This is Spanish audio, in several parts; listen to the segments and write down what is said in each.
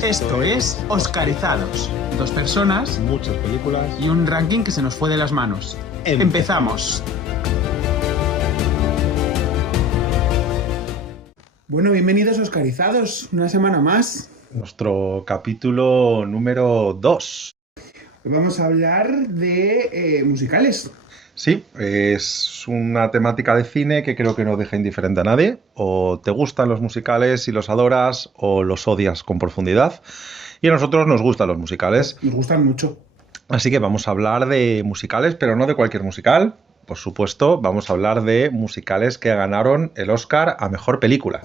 Esto es Oscarizados. Dos personas, muchas películas y un ranking que se nos fue de las manos. Empezamos. Bueno, bienvenidos a Oscarizados, una semana más. Nuestro capítulo número 2. Hoy vamos a hablar de musicales. Sí, es una temática de cine que creo que no deja indiferente a nadie. O te gustan los musicales y los adoras, o los odias con profundidad. Y a nosotros nos gustan los musicales. Nos gustan mucho. Así que vamos a hablar de musicales, pero no de cualquier musical. Por supuesto, vamos a hablar de musicales que ganaron el Oscar a Mejor Película.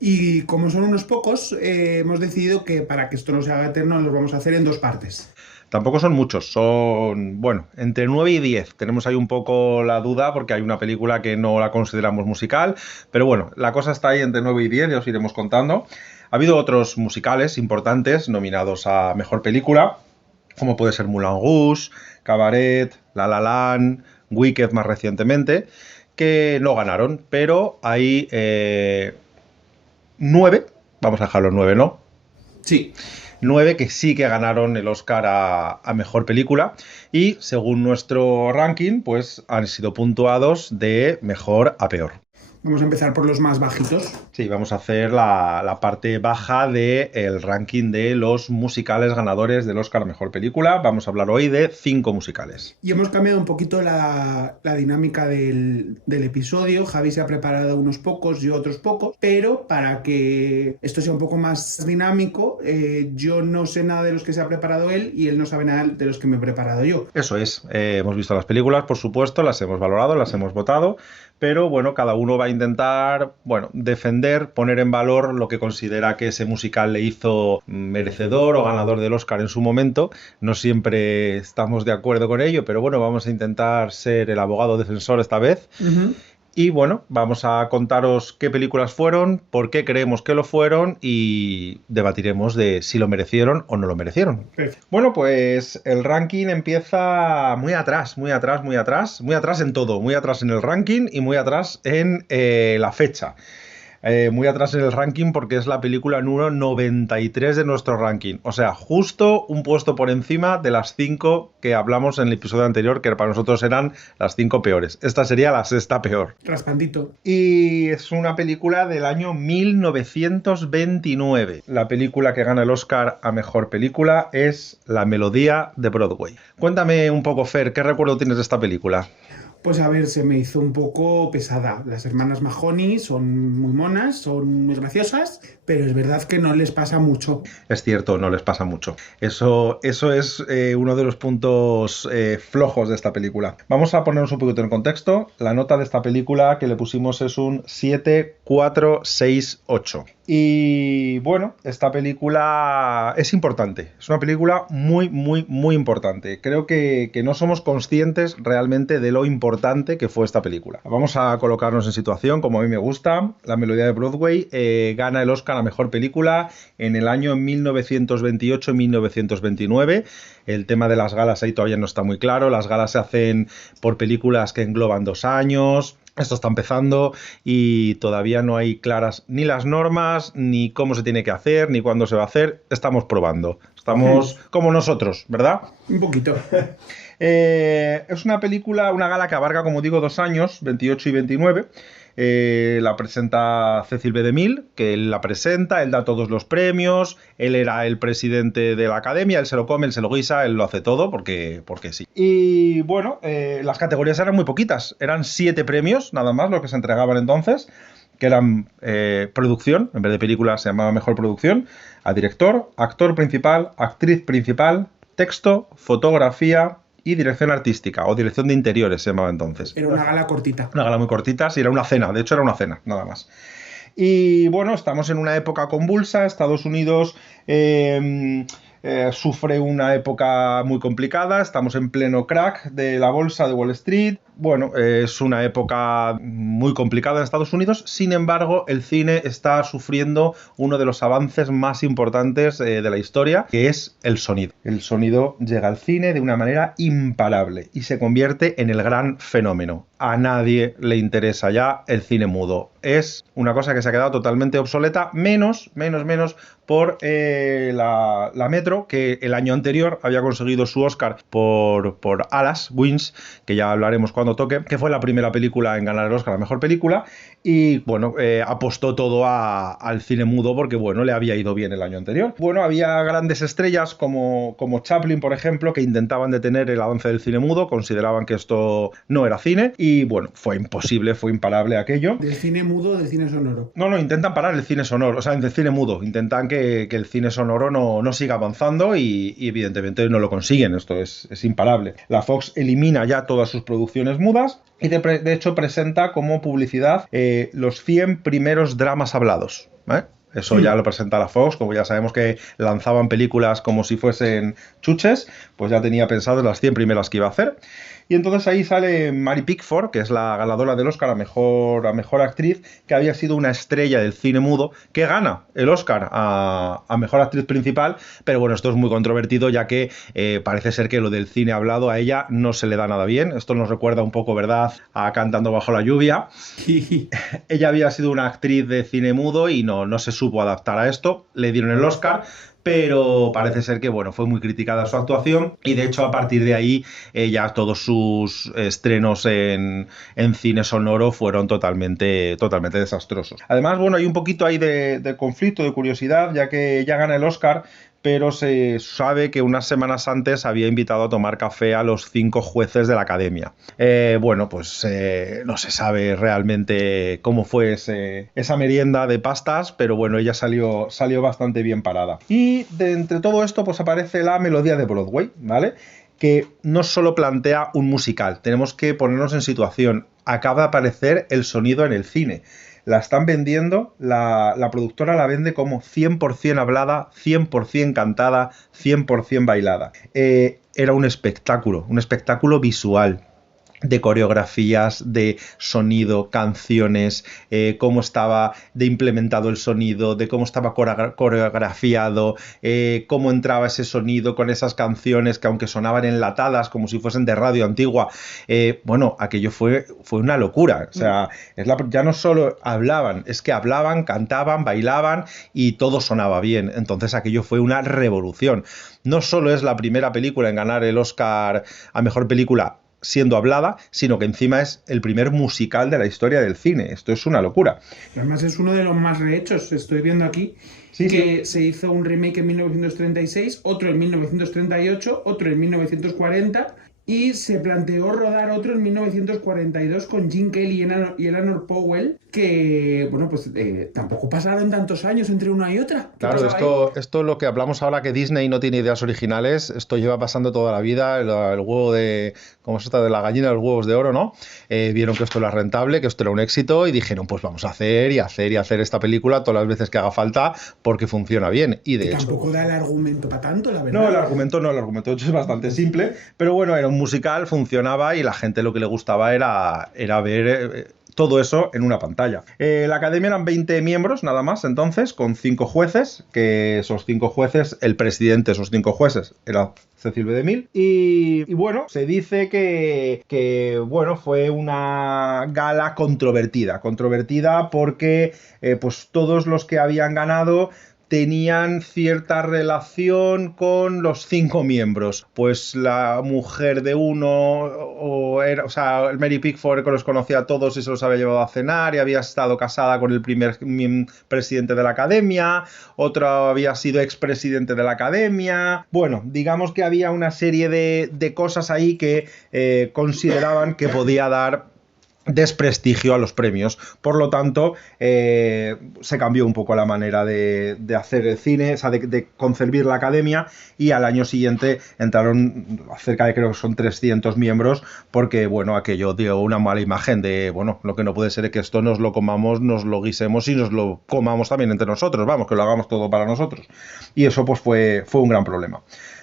Y como son unos pocos, hemos decidido que para que esto no se haga eterno, los vamos a hacer en dos partes. Tampoco son muchos, son, bueno, entre 9 y 10. Tenemos ahí un poco la duda porque hay una película que no la consideramos musical, pero bueno, la cosa está ahí entre 9 y 10, ya os iremos contando. Ha habido otros musicales importantes nominados a Mejor Película, como puede ser Moulin Rouge, Cabaret, La La Land, Wicked más recientemente, que no ganaron, pero hay 9, vamos a dejarlo 9, ¿no? Sí. 9 que sí que ganaron el Oscar a Mejor Película y según nuestro ranking pues han sido puntuados de mejor a peor. Vamos a empezar por los más bajitos. Sí, vamos a hacer la parte baja del ranking de los musicales ganadores del Oscar a Mejor Película. Vamos a hablar hoy de 5 musicales. Y hemos cambiado un poquito la dinámica del episodio. Javi se ha preparado unos pocos y otros pocos, pero para que esto sea un poco más dinámico, yo no sé nada de los que se ha preparado él y él no sabe nada de los que me he preparado yo. Eso es, hemos visto las películas, por supuesto, las hemos valorado, las hemos votado, pero bueno, cada uno va a intentar, bueno, defender, poner en valor lo que considera que ese musical le hizo merecedor o ganador del Oscar en su momento. No siempre estamos de acuerdo con ello, pero bueno, vamos a intentar ser el abogado defensor esta vez. Uh-huh. Y bueno, vamos a contaros qué películas fueron, por qué creemos que lo fueron y debatiremos de si lo merecieron o no lo merecieron. Perfecto. Bueno, pues el ranking empieza muy atrás, muy atrás, muy atrás, muy atrás en todo, muy atrás en el ranking y muy atrás en la fecha. Muy atrás en el ranking porque es la película número 93 de nuestro ranking. O sea, justo un puesto por encima de las 5 que hablamos en el episodio anterior, que para nosotros eran las 5 peores. Esta sería la sexta peor. Raspandito. Y es una película del año 1929. La película que gana el Oscar a Mejor Película es La Melodía de Broadway. Cuéntame un poco, Fer, ¿qué recuerdo tienes de esta película? Pues a ver, se me hizo un poco pesada. Las hermanas Mahoney son muy monas, son muy graciosas, pero es verdad que no les pasa mucho. Es cierto, no les pasa mucho. Eso es uno de los puntos flojos de esta película. Vamos a ponernos un poquito en contexto. La nota de esta película que le pusimos es un 7,468. Y bueno, esta película es importante. Es una película muy, muy, muy importante. Creo que no somos conscientes realmente de lo importante que fue esta película. Vamos a colocarnos en situación, como a mí me gusta. La Melodía de Broadway gana el Oscar a Mejor Película en el año 1928-1929. El tema de las galas ahí todavía no está muy claro. Las galas se hacen por películas que engloban 2 años. Esto está empezando y todavía no hay claras ni las normas, ni cómo se tiene que hacer, ni cuándo se va a hacer. Estamos probando. Estamos como nosotros, ¿verdad? Un poquito. Es una película, una gala que abarca, como digo, 2 años, 28 y 29. La presenta Cecil B. DeMille, que él la presenta, él da todos los premios, él era el presidente de la academia, él se lo come, él se lo guisa, él lo hace todo porque sí. Y bueno, las categorías eran muy poquitas, eran 7 premios nada más lo que se entregaban entonces, que eran producción, en vez de película se llamaba Mejor Producción, a director, actor principal, actriz principal, texto, fotografía y dirección artística, o dirección de interiores se llamaba entonces. Era una gala cortita. Una gala muy cortita, sí, era una cena, de hecho era una cena, nada más. Y bueno, estamos en una época convulsa, Estados Unidos sufre una época muy complicada, estamos en pleno crack de la bolsa de Wall Street, bueno, es una época muy complicada en Estados Unidos, sin embargo, el cine está sufriendo uno de los avances más importantes de la historia, que es el sonido. El sonido llega al cine de una manera imparable y se convierte en el gran fenómeno. A nadie le interesa ya el cine mudo. Es una cosa que se ha quedado totalmente obsoleta, menos por la Metro, que el año anterior había conseguido su Oscar por Alas, Wins, que ya hablaremos cuando toque, que fue la primera película en ganar el Oscar a Mejor Película, y bueno, apostó todo al cine mudo porque bueno, le había ido bien el año anterior. Bueno, había grandes estrellas como Chaplin, por ejemplo, que intentaban detener el avance del cine mudo, consideraban que esto no era cine, y bueno, fue imposible, fue imparable aquello. ¿Del cine mudo o del cine sonoro? No, intentan parar el cine sonoro, o sea, el cine mudo, intentan que el cine sonoro no siga avanzando y evidentemente no lo consiguen, esto es imparable. La Fox elimina ya todas sus producciones mudas y de hecho presenta como publicidad los 100 primeros dramas hablados, ¿eh? Eso ya lo presenta la Fox, como ya sabemos que lanzaban películas como si fuesen chuches, pues ya tenía pensado las 100 primeras que iba a hacer. Y entonces ahí sale Mary Pickford, que es la ganadora del Oscar a mejor actriz, que había sido una estrella del cine mudo, que gana el Oscar a mejor actriz principal, pero bueno, esto es muy controvertido, ya que parece ser que lo del cine hablado a ella no se le da nada bien. Esto nos recuerda un poco, ¿verdad?, a Cantando bajo la lluvia. Ella había sido una actriz de cine mudo y no se supo adaptar a esto, le dieron el Oscar, pero parece ser que bueno, fue muy criticada su actuación y de hecho a partir de ahí ya todos sus estrenos en cine sonoro fueron totalmente desastrosos. Además, bueno, hay un poquito ahí de conflicto, de curiosidad, ya que ella gana el Oscar, pero se sabe que unas semanas antes había invitado a tomar café a los 5 jueces de la Academia. Bueno, pues no se sabe realmente cómo fue esa merienda de pastas, pero bueno, ella salió bastante bien parada. Y de entre todo esto, pues aparece la Melodía de Broadway, ¿vale?, que no solo plantea un musical, tenemos que ponernos en situación. Acaba de aparecer el sonido en el cine. La están vendiendo, la productora la vende como 100% hablada, 100% cantada, 100% bailada. Era un espectáculo visual, de coreografías, de sonido, canciones, cómo estaba de implementado el sonido, de cómo estaba coreografiado, cómo entraba ese sonido con esas canciones que aunque sonaban enlatadas como si fuesen de radio antigua, bueno, aquello fue una locura. O sea, ya no solo hablaban, es que hablaban, cantaban, bailaban y todo sonaba bien. Entonces aquello fue una revolución. No solo es la primera película en ganar el Oscar a Mejor Película siendo hablada, sino que encima es el primer musical de la historia del cine. Esto es una locura. Además es uno de los más rehechos. Estoy viendo aquí que se hizo un remake en 1936, otro en 1938, otro en 1940 y se planteó rodar otro en 1942 con Gene Kelly y Eleanor Powell, que, bueno, pues tampoco pasaron tantos años entre una y otra. Claro, esto es lo que hablamos ahora, que Disney no tiene ideas originales. Esto lleva pasando toda la vida, el huevo de, ¿cómo se trata?, de la gallina, los huevos de oro, ¿no? Vieron que esto era rentable, que esto era un éxito y dijeron, pues vamos a hacer esta película todas las veces que haga falta porque funciona bien. Y de hecho, tampoco da el argumento para tanto, la verdad. No, el argumento es bastante simple, pero bueno, era un musical, funcionaba y la gente lo que le gustaba era ver todo eso en una pantalla. La Academia eran 20 miembros nada más entonces, con 5 jueces, que esos 5 jueces, el presidente de esos 5 jueces era Cecil B. DeMille, y bueno, se dice que bueno, fue una gala controvertida porque pues todos los que habían ganado tenían cierta relación con los 5 miembros. Pues la mujer de uno, o sea, Mary Pickford, que los conocía a todos y se los había llevado a cenar y había estado casada con el primer presidente de la Academia, otro había sido expresidente de la Academia. Bueno, digamos que había una serie de cosas ahí que consideraban que podía dar desprestigio a los premios. Por lo tanto, se cambió un poco la manera de hacer el cine, o sea, de concebir la Academia, y al año siguiente entraron cerca de, creo que son 300 miembros, porque, bueno, aquello dio una mala imagen de, bueno, lo que no puede ser es que esto nos lo comamos, nos lo guisemos y nos lo comamos también entre nosotros, vamos, que lo hagamos todo para nosotros. Y eso pues fue un gran problema.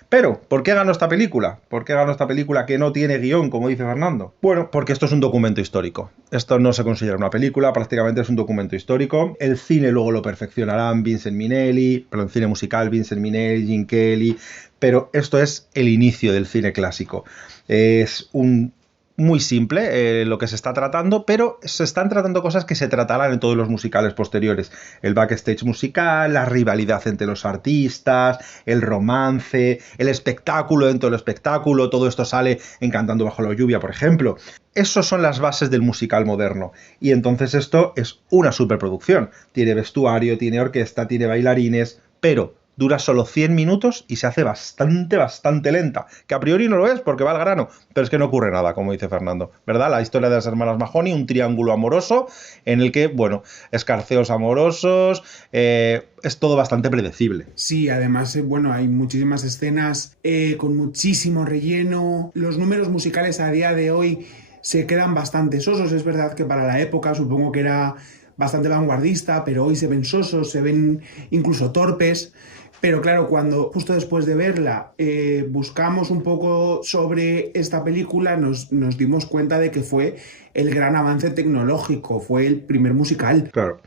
Pero, ¿por qué ganó esta película? ¿Por qué ganó esta película que no tiene guión, como dice Fernando? Bueno, porque esto es un documento histórico. Esto no se considera una película, prácticamente es un documento histórico. El cine luego lo perfeccionarán Vincent Minnelli, pero el cine musical Vincent Minnelli, Gene Kelly, pero esto es el inicio del cine clásico. Es un muy simple lo que se está tratando, pero se están tratando cosas que se tratarán en todos los musicales posteriores. El backstage musical, la rivalidad entre los artistas, el romance, el espectáculo dentro del espectáculo, todo esto sale en Cantando bajo la lluvia, por ejemplo. Esas son las bases del musical moderno. Y entonces esto es una superproducción. Tiene vestuario, tiene orquesta, tiene bailarines, pero dura solo 100 minutos y se hace bastante lenta. Que a priori no lo es porque va al grano, pero es que no ocurre nada, como dice Fernando, ¿verdad? La historia de las hermanas Mahoney, un triángulo amoroso en el que, bueno, escarceos amorosos, es todo bastante predecible. Sí, además, bueno, hay muchísimas escenas con muchísimo relleno. Los números musicales a día de hoy se quedan bastante sosos. Es verdad que para la época supongo que era bastante vanguardista, pero hoy se ven sosos, se ven incluso torpes. Pero claro, cuando justo después de verla buscamos un poco sobre esta película, nos dimos cuenta de que fue el gran avance tecnológico, fue el primer musical. Claro.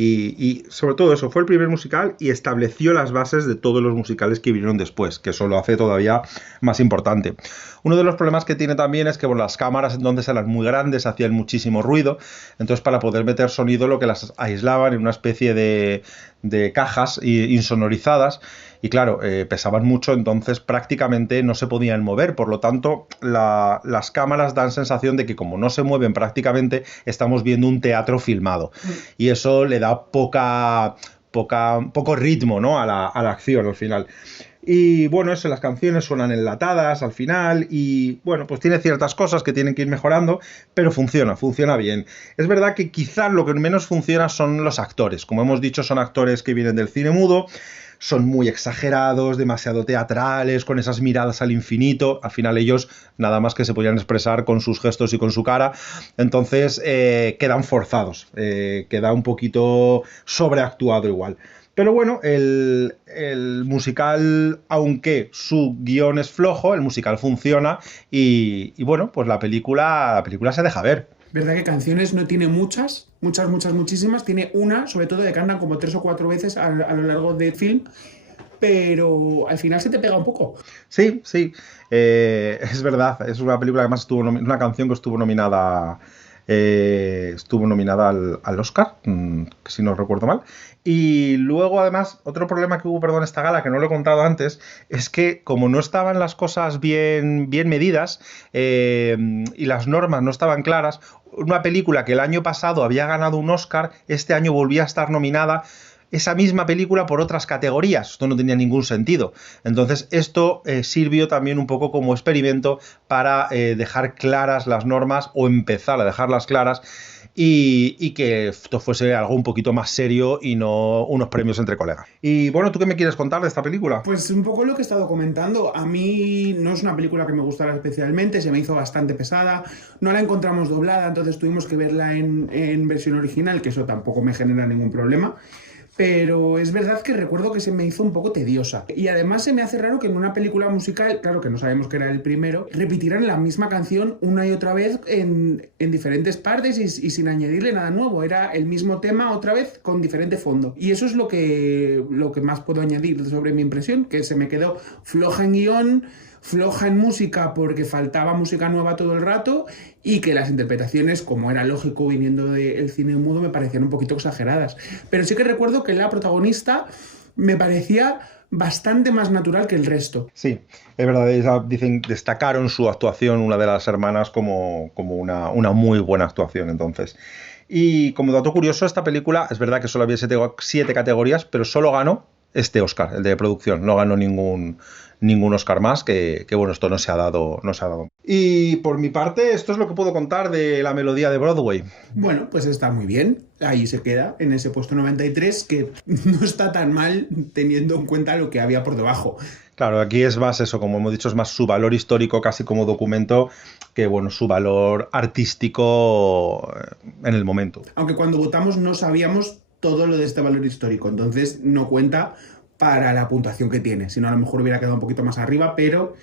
Y sobre todo eso, fue el primer musical y estableció las bases de todos los musicales que vinieron después, que eso lo hace todavía más importante. Uno de los problemas que tiene también es que bueno, las cámaras entonces eran muy grandes, hacían muchísimo ruido, entonces para poder meter sonido lo que las aislaban en una especie de cajas insonorizadas y claro, pesaban mucho, entonces prácticamente no se podían mover, por lo tanto las cámaras dan sensación de que como no se mueven prácticamente, estamos viendo un teatro filmado y eso le da poco ritmo, ¿no? a la acción al final. Y bueno, eso, las canciones suenan enlatadas al final y bueno, pues tiene ciertas cosas que tienen que ir mejorando, pero funciona bien. Es verdad que quizás lo que menos funciona son los actores. Como hemos dicho, son actores que vienen del cine mudo, son muy exagerados, demasiado teatrales, con esas miradas al infinito. Al final ellos nada más que se podían expresar con sus gestos y con su cara. Entonces quedan forzados, queda un poquito sobreactuado igual. Pero bueno, el musical, aunque su guión es flojo, el musical funciona y bueno, pues la película se deja ver. ¿Verdad que canciones no tiene muchísimas? Tiene una, sobre todo, que cantan como 3 o 4 veces a lo largo del film, pero al final se te pega un poco. Sí, es verdad. Es una película que además una canción que estuvo nominada al Oscar, si no recuerdo mal. Y luego, además, otro problema que hubo, perdón, en esta gala, que no lo he contado antes, es que como no estaban las cosas bien medidas y las normas no estaban claras, una película que el año pasado había ganado un Oscar, este año volvía a estar nominada esa misma película por otras categorías. Esto no tenía ningún sentido. Entonces esto sirvió también un poco como experimento para dejar claras las normas o empezar a dejarlas claras y que esto fuese algo un poquito más serio y no unos premios entre colegas. Y bueno, ¿tú qué me quieres contar de esta película? Pues un poco lo que he estado comentando. A mí no es una película que me gustara especialmente, se me hizo bastante pesada, no la encontramos doblada, entonces tuvimos que verla en versión original, que eso tampoco me genera ningún problema. Pero es verdad que recuerdo que se me hizo un poco tediosa. Y además se me hace raro que en una película musical, claro que no sabemos que era el primero, repitieran la misma canción una y otra vez en diferentes partes y sin añadirle nada nuevo. Era el mismo tema otra vez con diferente fondo. Y eso es lo que más puedo añadir sobre mi impresión, que se me quedó floja en guión, floja en música porque faltaba música nueva todo el rato y que las interpretaciones, como era lógico viniendo del cine mudo, me parecían un poquito exageradas. Pero sí que recuerdo que la protagonista me parecía bastante más natural que el resto. Sí, es verdad, dicen, destacaron su actuación, una de las hermanas, como una muy buena actuación, entonces. Y como dato curioso, esta película, es verdad que solo había 7 categorías, pero solo ganó este Oscar, el de producción, no ganó ningún Oscar más, que bueno, esto no se ha dado. Y por mi parte, esto es lo que puedo contar de La melodía de Broadway. Bueno, pues está muy bien. Ahí se queda, en ese puesto 93, que no está tan mal teniendo en cuenta lo que había por debajo. Claro, aquí es más eso, como hemos dicho, es más su valor histórico casi como documento que, bueno, su valor artístico en el momento. Aunque cuando votamos no sabíamos todo lo de este valor histórico, entonces no cuenta para la puntuación que tiene. Si no, a lo mejor hubiera quedado un poquito más arriba, pero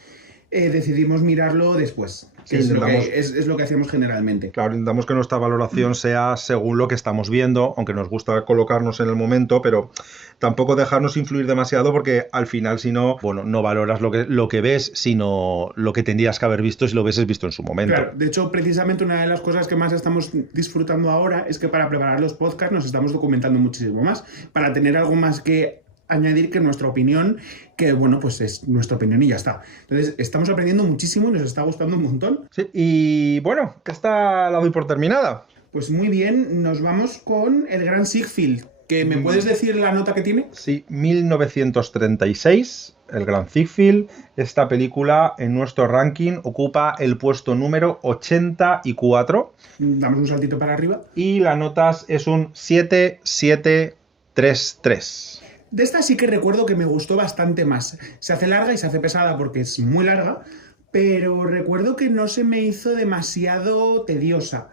decidimos mirarlo después, que Sí, es lo que hacemos generalmente. Claro, intentamos que nuestra valoración sea según lo que estamos viendo, aunque nos gusta colocarnos en el momento, pero tampoco dejarnos influir demasiado porque al final, si no, bueno, no valoras lo que ves, sino lo que tendrías que haber visto si lo hubieses visto en su momento. Claro, de hecho, precisamente una de las cosas que más estamos disfrutando ahora es que para preparar los podcasts nos estamos documentando muchísimo más, para tener algo más que añadir que nuestra opinión, que bueno, pues es nuestra opinión y ya está. Entonces, estamos aprendiendo muchísimo y nos está gustando un montón. Sí, y bueno, esta la doy por terminada. Pues muy bien, nos vamos con el Gran Ziegfeld. ¿Que me puedes decir la nota que tiene? Sí, 1936, el Gran Ziegfeld. Esta película en nuestro ranking ocupa el puesto número 84. Damos un saltito para arriba. Y la nota es un 7733. De esta sí que recuerdo que me gustó bastante más. Se hace larga y se hace pesada porque es muy larga, pero recuerdo que no se me hizo demasiado tediosa.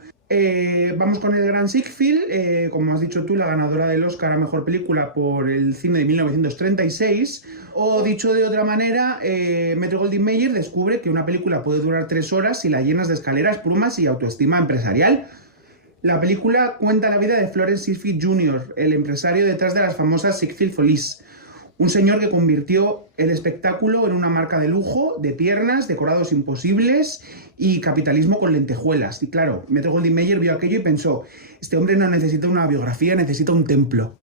Vamos con el Gran Ziegfeld, como has dicho tú, la ganadora del Oscar a Mejor Película por el cine de 1936. O dicho de otra manera, Metro-Goldwyn-Mayer descubre que una película puede durar 3 horas si la llenas de escaleras, plumas y autoestima empresarial. La película cuenta la vida de Florence Ziegfeld Jr., el empresario detrás de las famosas Ziegfeld Follies. Un señor que convirtió el espectáculo en una marca de lujo, de piernas, decorados imposibles y capitalismo con lentejuelas. Y claro, Metro-Goldwyn-Mayer vio aquello y pensó, este hombre no necesita una biografía, necesita un templo.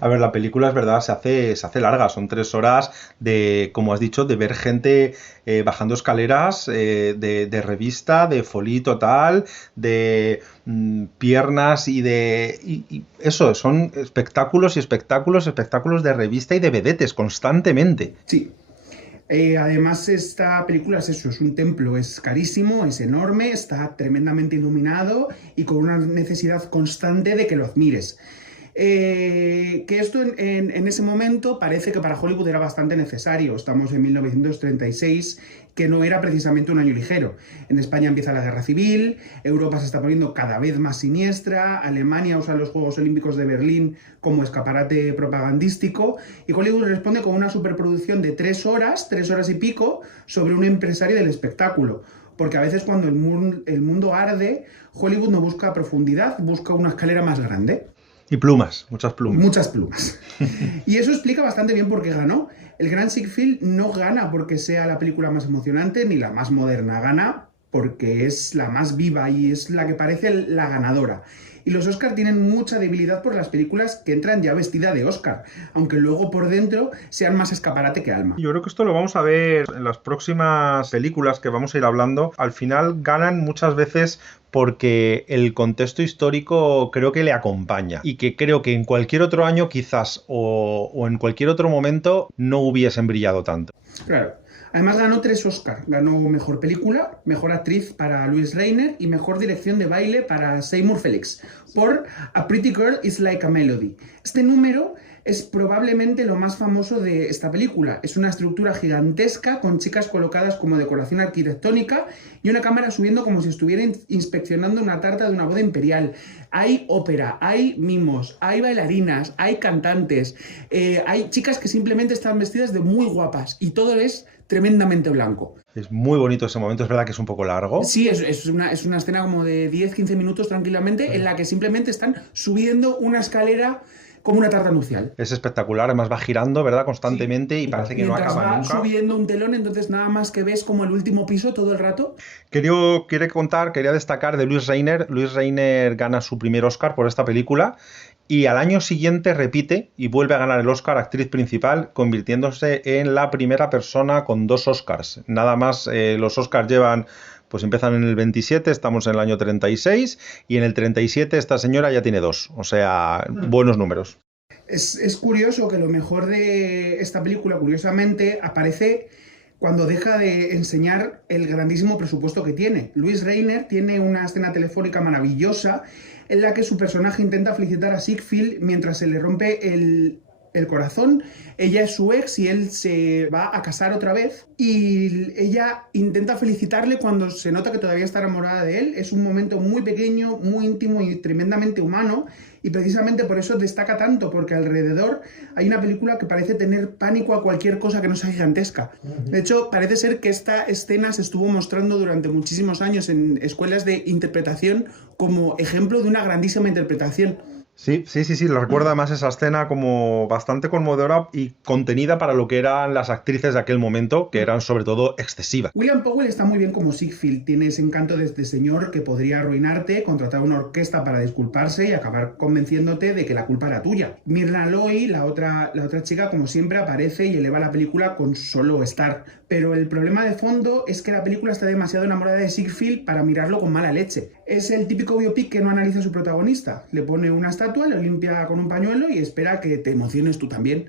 A ver, la película es verdad, se hace larga, son 3 horas de, como has dicho, de ver gente bajando escaleras, de revista, de folie total, de piernas y eso, son espectáculos y espectáculos de revista y de vedetes constantemente. Sí. Además, esta película es eso, es un templo, es carísimo, es enorme, está tremendamente iluminado y con una necesidad constante de que lo admires. Que esto en ese momento parece que para Hollywood era bastante necesario. Estamos en 1936, que no era precisamente un año ligero. En España empieza la Guerra Civil, Europa se está poniendo cada vez más siniestra, Alemania usa los Juegos Olímpicos de Berlín como escaparate propagandístico y Hollywood responde con una superproducción de 3 horas y pico, sobre un empresario del espectáculo. Porque a veces cuando el mundo arde, Hollywood no busca profundidad, busca una escalera más grande. Y plumas, muchas plumas. Muchas plumas. Y eso explica bastante bien por qué ganó. El Gran Ziegfeld no gana porque sea la película más emocionante ni la más moderna, gana porque es la más viva y es la que parece la ganadora. Y los Oscar tienen mucha debilidad por las películas que entran ya vestida de Oscar, aunque luego por dentro sean más escaparate que alma. Yo creo que esto lo vamos a ver en las próximas películas que vamos a ir hablando. Al final ganan muchas veces porque el contexto histórico creo que le acompaña y que creo que en cualquier otro año quizás o en cualquier otro momento no hubiesen brillado tanto. Claro. Además ganó 3 Oscar. Ganó Mejor Película, Mejor Actriz para Louise Rainer y Mejor Dirección de Baile para Seymour Felix por A Pretty Girl is Like a Melody. Este número es probablemente lo más famoso de esta película. Es una estructura gigantesca con chicas colocadas como decoración arquitectónica y una cámara subiendo como si estuvieran inspeccionando una tarta de una boda imperial. Hay ópera, hay mimos, hay bailarinas, hay cantantes, hay chicas que simplemente están vestidas de muy guapas y todo es tremendamente blanco. Es muy bonito ese momento, es verdad que es un poco largo. Sí, es una escena como de 10-15 minutos tranquilamente en la que simplemente están subiendo una escalera como una tarta nupcial. Es espectacular, además va girando, ¿verdad? Constantemente y parece que mientras no acaba va nunca. Subiendo un telón, entonces nada más que ves como el último piso todo el rato. Quería destacar de Louise Rainer. Louise Rainer gana su primer Oscar por esta película y al año siguiente repite y vuelve a ganar el Oscar actriz principal, convirtiéndose en la primera persona con 2 Oscars. Nada más los Oscars pues empiezan en el 27, estamos en el año 36 y en el 37 esta señora ya tiene 2, o sea, buenos números. Es curioso que lo mejor de esta película, curiosamente, aparece cuando deja de enseñar el grandísimo presupuesto que tiene. Louise Rainer tiene una escena telefónica maravillosa en la que su personaje intenta felicitar a Ziegfeld mientras se le rompe el corazón. Ella es su ex y él se va a casar otra vez y ella intenta felicitarle cuando se nota que todavía está enamorada de él. Es un momento muy pequeño, muy íntimo y tremendamente humano, y precisamente por eso destaca tanto, porque alrededor hay una película que parece tener pánico a cualquier cosa que no sea gigantesca. De hecho, parece ser que esta escena se estuvo mostrando durante muchísimos años en escuelas de interpretación como ejemplo de una grandísima interpretación. Sí, lo recuerdo además esa escena como bastante conmovedora y contenida para lo que eran las actrices de aquel momento, que eran sobre todo excesivas. William Powell está muy bien como Ziegfeld, tiene ese encanto de este señor que podría arruinarte, contratar una orquesta para disculparse y acabar convenciéndote de que la culpa era tuya. Myrna Loy, la otra chica, como siempre, aparece y eleva la película con solo estar. Pero el problema de fondo es que la película está demasiado enamorada de Ziegfeld para mirarlo con mala leche. Es el típico biopic que no analiza a su protagonista. Le pone una estatua, lo limpia con un pañuelo y espera que te emociones tú también.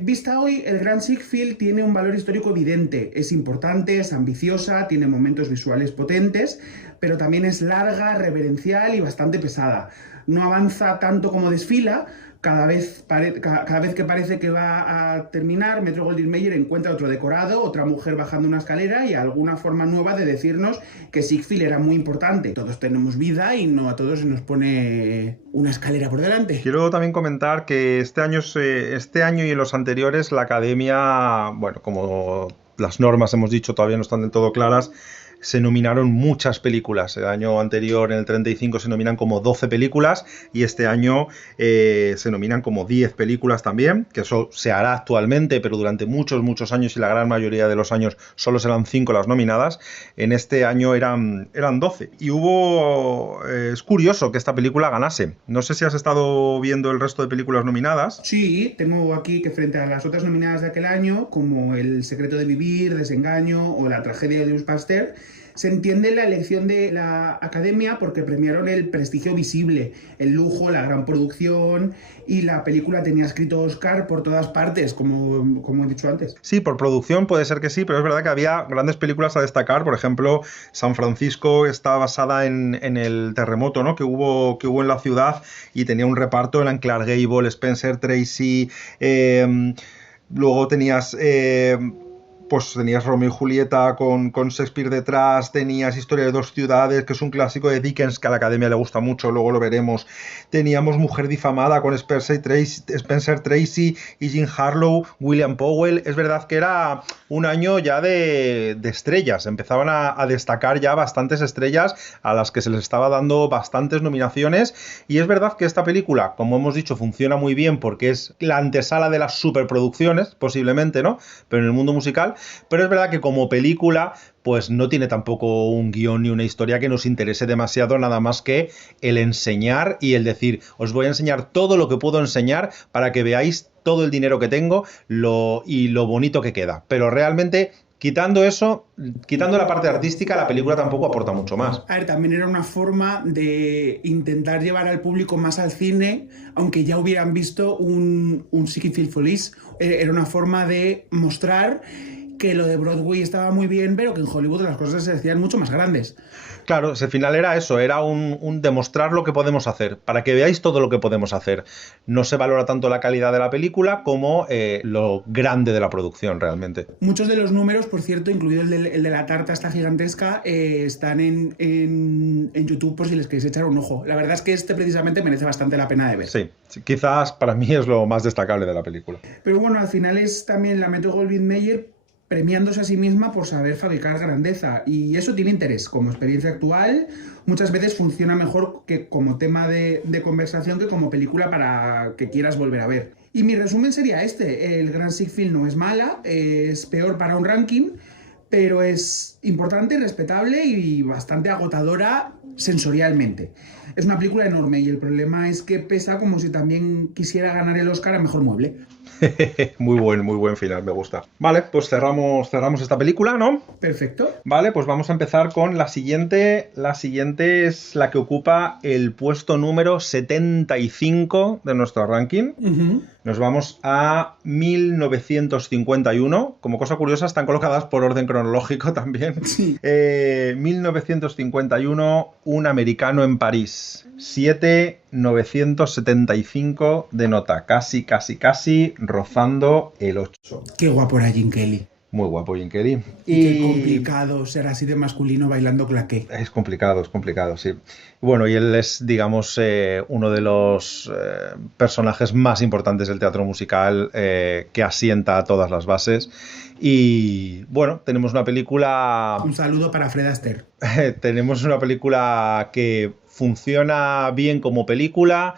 Vista hoy, el gran Ziegfeld tiene un valor histórico evidente. Es importante, es ambiciosa, tiene momentos visuales potentes, pero también es larga, reverencial y bastante pesada. No avanza tanto como desfila. Cada vez que parece que va a terminar, Metro-Goldwyn-Mayer encuentra otro decorado, otra mujer bajando una escalera y alguna forma nueva de decirnos que Ziegfeld era muy importante. Todos tenemos vida y no a todos se nos pone una escalera por delante. Quiero también comentar que este año y en los anteriores la Academia, bueno, como las normas hemos dicho todavía no están del todo claras, se nominaron muchas películas. El año anterior, en el 35, se nominan como 12 películas y este año se nominan como 10 películas también, que eso se hará actualmente, pero durante muchos años y la gran mayoría de los años solo serán 5 las nominadas. En este año eran 12. Y es curioso que esta película ganase. No sé si has estado viendo el resto de películas nominadas. Sí, tengo aquí que frente a las otras nominadas de aquel año, como El secreto de vivir, Desengaño o La tragedia de Louis Pasteur, se entiende la elección de la Academia porque premiaron el prestigio visible, el lujo, la gran producción, y la película tenía escrito Oscar por todas partes, como he dicho antes. Sí, por producción puede ser que sí, pero es verdad que había grandes películas a destacar. Por ejemplo, San Francisco está basada en el terremoto, ¿no?, que hubo en la ciudad, y tenía un reparto, eran Clark Gable, Spencer Tracy, luego tenías Romeo y Julieta con Shakespeare detrás, tenías Historia de dos ciudades, que es un clásico de Dickens que a la Academia le gusta mucho, luego lo veremos. Teníamos Mujer difamada con Spencer Tracy y Jean Harlow, William Powell. Es verdad que era un año ya de estrellas, empezaban a destacar ya bastantes estrellas a las que se les estaba dando bastantes nominaciones, y es verdad que esta película, como hemos dicho, funciona muy bien porque es la antesala de las superproducciones, posiblemente, ¿no?, pero en el mundo musical. Pero es verdad que como película pues no tiene tampoco un guión ni una historia que nos interese demasiado, nada más que el enseñar y el decir, os voy a enseñar todo lo que puedo enseñar para que veáis todo el dinero que tengo y lo bonito que queda. Pero realmente, quitando eso, quitando la parte artística, la película tampoco aporta mucho más. A ver, también era una forma de intentar llevar al público más al cine, aunque ya hubieran visto un Ziegfeld Follies. Era una forma de mostrar que lo de Broadway estaba muy bien, pero que en Hollywood las cosas se hacían mucho más grandes. Claro, al final era eso, era un demostrar lo que podemos hacer, para que veáis todo lo que podemos hacer. No se valora tanto la calidad de la película como lo grande de la producción, realmente. Muchos de los números, por cierto, incluido el de la tarta esta gigantesca, están en YouTube por si les queréis echar un ojo. La verdad es que precisamente merece bastante la pena de ver. Sí, quizás para mí es lo más destacable de la película. Pero bueno, al final es también la Metro-Goldwyn-Mayer premiándose a sí misma por saber fabricar grandeza, y eso tiene interés. Como experiencia actual, muchas veces funciona mejor que como tema de conversación que como película para que quieras volver a ver. Y mi resumen sería el Gran Ziegfeld no es mala, es peor para un ranking, pero es importante, respetable y bastante agotadora sensorialmente. Es una película enorme y el problema es que pesa como si también quisiera ganar el Oscar a Mejor Mueble. Muy buen final, me gusta. Vale, pues cerramos esta película, ¿no? Perfecto. Vale, pues vamos a empezar con la siguiente. La siguiente es la que ocupa el puesto número 75 de nuestro ranking. Nos vamos a 1951. Como cosa curiosa, están colocadas por orden cronológico también. Sí. 1951, Un americano en París. 7,975 de nota. Casi rozando el 8. Qué guapo era Jim Kelly. Muy guapo Jim Kelly. Y qué complicado ser así de masculino bailando claqué. Es complicado, sí. Bueno, y él es, digamos, uno de los personajes más importantes del teatro musical, que asienta todas las bases. Y bueno, tenemos una película... Un saludo para Fred Astaire. Tenemos una película que funciona bien como película,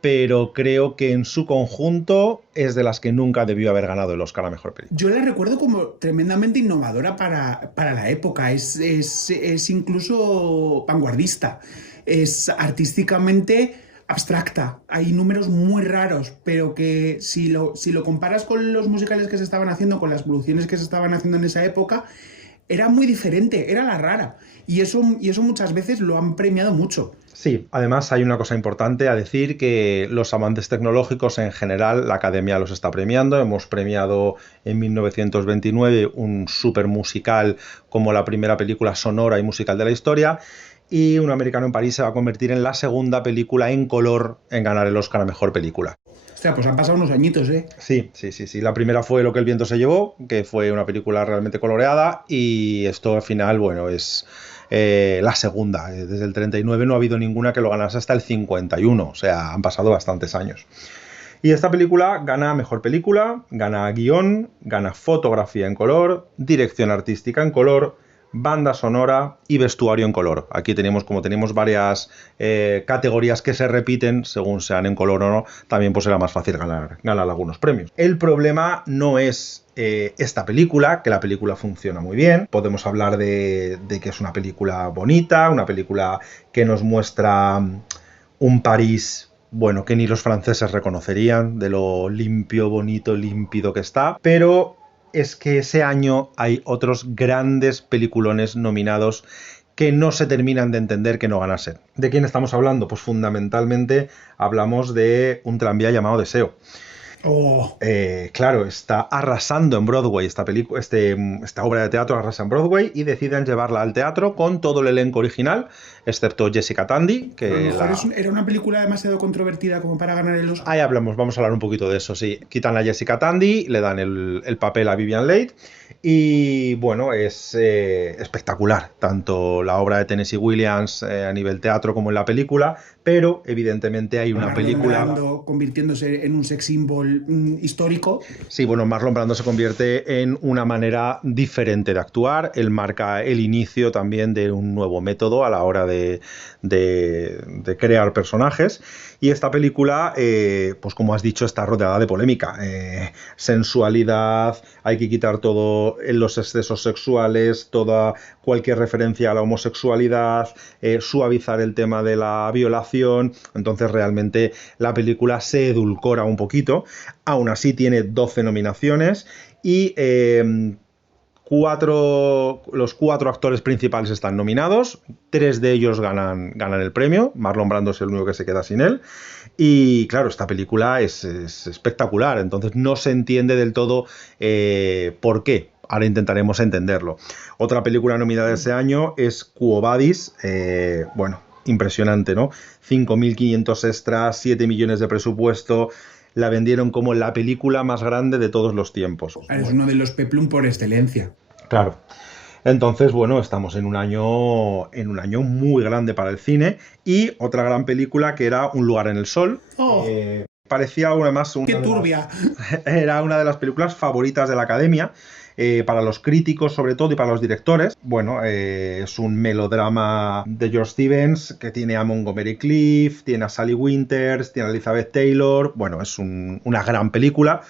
pero creo que en su conjunto es de las que nunca debió haber ganado el Oscar a Mejor Película. Yo la recuerdo como tremendamente innovadora para la época, es incluso vanguardista, es artísticamente abstracta, hay números muy raros, pero que si lo comparas con los musicales que se estaban haciendo, con las producciones que se estaban haciendo en esa época, era muy diferente, era la rara, y eso muchas veces lo han premiado mucho. Sí, además hay una cosa importante a decir, que los amantes tecnológicos en general, la Academia los está premiando. Hemos premiado en 1929 un super musical como la primera película sonora y musical de la historia, y Un americano en París se va a convertir en la segunda película en color en ganar el Oscar a Mejor Película. Hostia, pues han pasado unos añitos, ¿eh? Sí. La primera fue Lo que el viento se llevó, que fue una película realmente coloreada, y esto al final, bueno, es... la segunda. Desde el 39 no ha habido ninguna que lo ganase hasta el 51, o sea, han pasado bastantes años. Y esta película gana Mejor Película, gana Guión, gana Fotografía en color, Dirección artística en color, Banda sonora y Vestuario en color. Aquí tenemos varias categorías que se repiten según sean en color o no. También pues era más fácil ganar algunos premios. El problema no es esta película, que la película funciona muy bien. Podemos hablar de que es una película bonita, una película que nos muestra un París, bueno, que ni los franceses reconocerían, de lo limpio, bonito, límpido que está, pero es que ese año hay otros grandes peliculones nominados que no se terminan de entender que no ganasen. ¿De quién estamos hablando? Pues fundamentalmente hablamos de Un tranvía llamado Deseo. Oh. Claro, está arrasando en Broadway esta obra de teatro, arrasa en Broadway, y deciden llevarla al teatro con todo el elenco original, excepto Jessica Tandy, que a lo mejor era una película demasiado controvertida como para ganar el Oscar. Ahí vamos a hablar un poquito de eso, sí. Quitan a Jessica Tandy, le dan el papel a Vivian Leigh, y bueno, es espectacular, tanto la obra de Tennessee Williams a nivel teatro como en la película, pero evidentemente hay una película... convirtiéndose en un sex symbol histórico. Sí, bueno, Marlon Brando se convierte en una manera diferente de actuar. Él marca el inicio también de un nuevo método a la hora de crear personajes. Y esta película, pues como has dicho, está rodeada de polémica. Sensualidad, hay que quitar todo los excesos sexuales, cualquier referencia a la homosexualidad, suavizar el tema de la violación. Entonces realmente la película se edulcora un poquito. Aún así tiene 12 nominaciones y los 4 actores principales están nominados, 3 de ellos ganan el premio. Marlon Brando es el único que se queda sin él. Y claro, esta película es espectacular, entonces no se entiende del todo por qué. Ahora intentaremos entenderlo. Otra película nominada de ese año es Quo Vadis. Bueno, impresionante, ¿no? 5.500 extras, 7 millones de presupuesto. La vendieron como la película más grande de todos los tiempos. Es uno de los peplum por excelencia. Claro. Entonces, bueno, estamos en un año muy grande para el cine. Y otra gran película que era Un lugar en el sol. Oh. Parecía además ¡Qué turbia! Era una de las películas favoritas de la Academia. Para los críticos sobre todo y para los directores. Bueno, es un melodrama de George Stevens que tiene a Montgomery Clift, tiene a Sally Winters, tiene a Elizabeth Taylor. Bueno, es una gran película.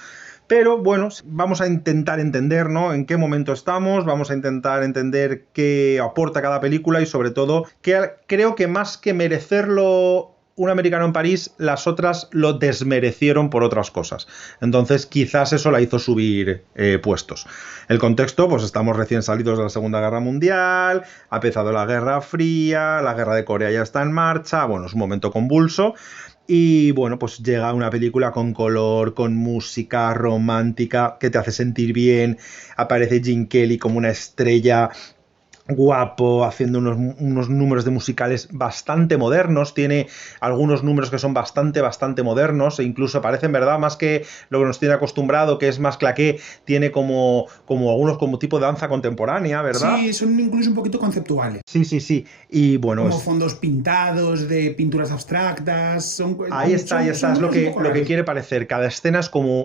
Pero bueno, vamos a intentar entender, ¿no?, en qué momento estamos, vamos a intentar entender qué aporta cada película y sobre todo, que creo que más que merecerlo Un americano en París, las otras lo desmerecieron por otras cosas. Entonces, quizás eso la hizo subir puestos. El contexto, pues estamos recién salidos de la Segunda Guerra Mundial, ha empezado la Guerra Fría, la Guerra de Corea ya está en marcha, bueno, es un momento convulso. Y bueno, pues llega una película con color, con música romántica, que te hace sentir bien. Aparece Gene Kelly como una estrella guapo, haciendo unos números de musicales bastante modernos. Tiene algunos números que son bastante modernos, e incluso parecen, ¿verdad?, más que lo que nos tiene acostumbrado, que es más claqué, tiene como algunos como tipo de danza contemporánea, ¿verdad? Sí, son incluso un poquito conceptuales. Sí. Y bueno, como fondos pintados de pinturas abstractas. Ahí está, es lo que quiere parecer. Cada escena es como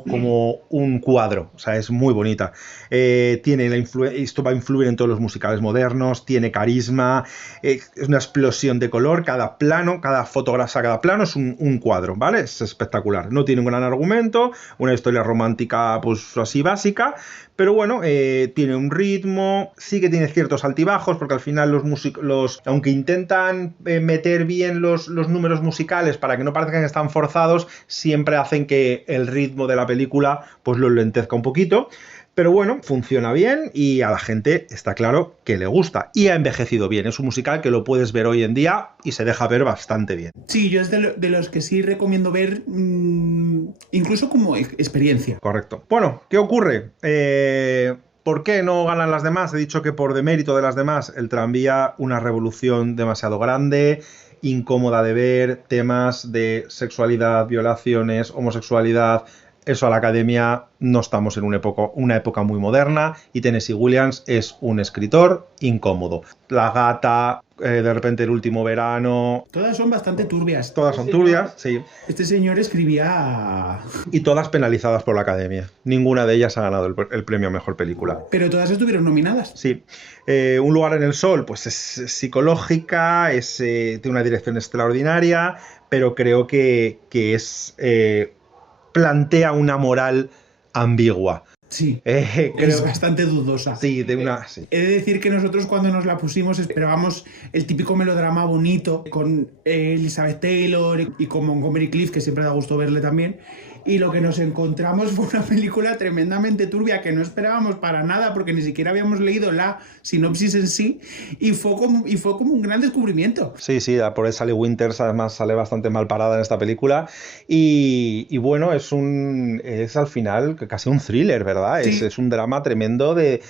un cuadro, o sea, es muy bonita. Esto va a influir en todos los musicales modernos, tiene carisma, es una explosión de color, cada plano, cada fotografía, cada plano es un cuadro, ¿vale? Es espectacular. No tiene un gran argumento, una historia romántica pues así básica, pero bueno, tiene un ritmo, sí que tiene ciertos altibajos, porque al final aunque intentan meter bien los números musicales para que no parezcan que están forzados, siempre hacen que el ritmo de la película pues lo lentezca un poquito. Pero bueno, funciona bien y a la gente está claro que le gusta. Y ha envejecido bien. Es un musical que lo puedes ver hoy en día y se deja ver bastante bien. Sí, yo es de los que sí recomiendo ver, incluso como experiencia. Correcto. Bueno, ¿qué ocurre? ¿Por qué no ganan las demás? He dicho que por demérito de las demás, el tranvía, una revolución demasiado grande, incómoda de ver, temas de sexualidad, violaciones, homosexualidad. Eso a la Academia no estamos en una época muy moderna, y Tennessee Williams es un escritor incómodo. La Gata, de repente El último verano... Todas son bastante turbias. Todas son turbias, sí. Este señor escribía... Y todas penalizadas por la Academia. Ninguna de ellas ha ganado el premio a Mejor Película. Pero todas estuvieron nominadas. Sí. Un lugar en el sol, pues es psicológica, tiene una dirección extraordinaria, pero creo que es... plantea una moral ambigua. Sí, creo... es bastante dudosa. Sí, sí. He de decir que nosotros cuando nos la pusimos esperábamos el típico melodrama bonito con Elizabeth Taylor y con Montgomery Clift, que siempre da gusto verle también. Y lo que nos encontramos fue una película tremendamente turbia que no esperábamos para nada, porque ni siquiera habíamos leído la sinopsis en sí, y fue como un gran descubrimiento. Sí, por ahí Sally Winters, además sale bastante mal parada en esta película, y bueno, es al final casi un thriller, ¿verdad? Sí. Es un drama tremendo de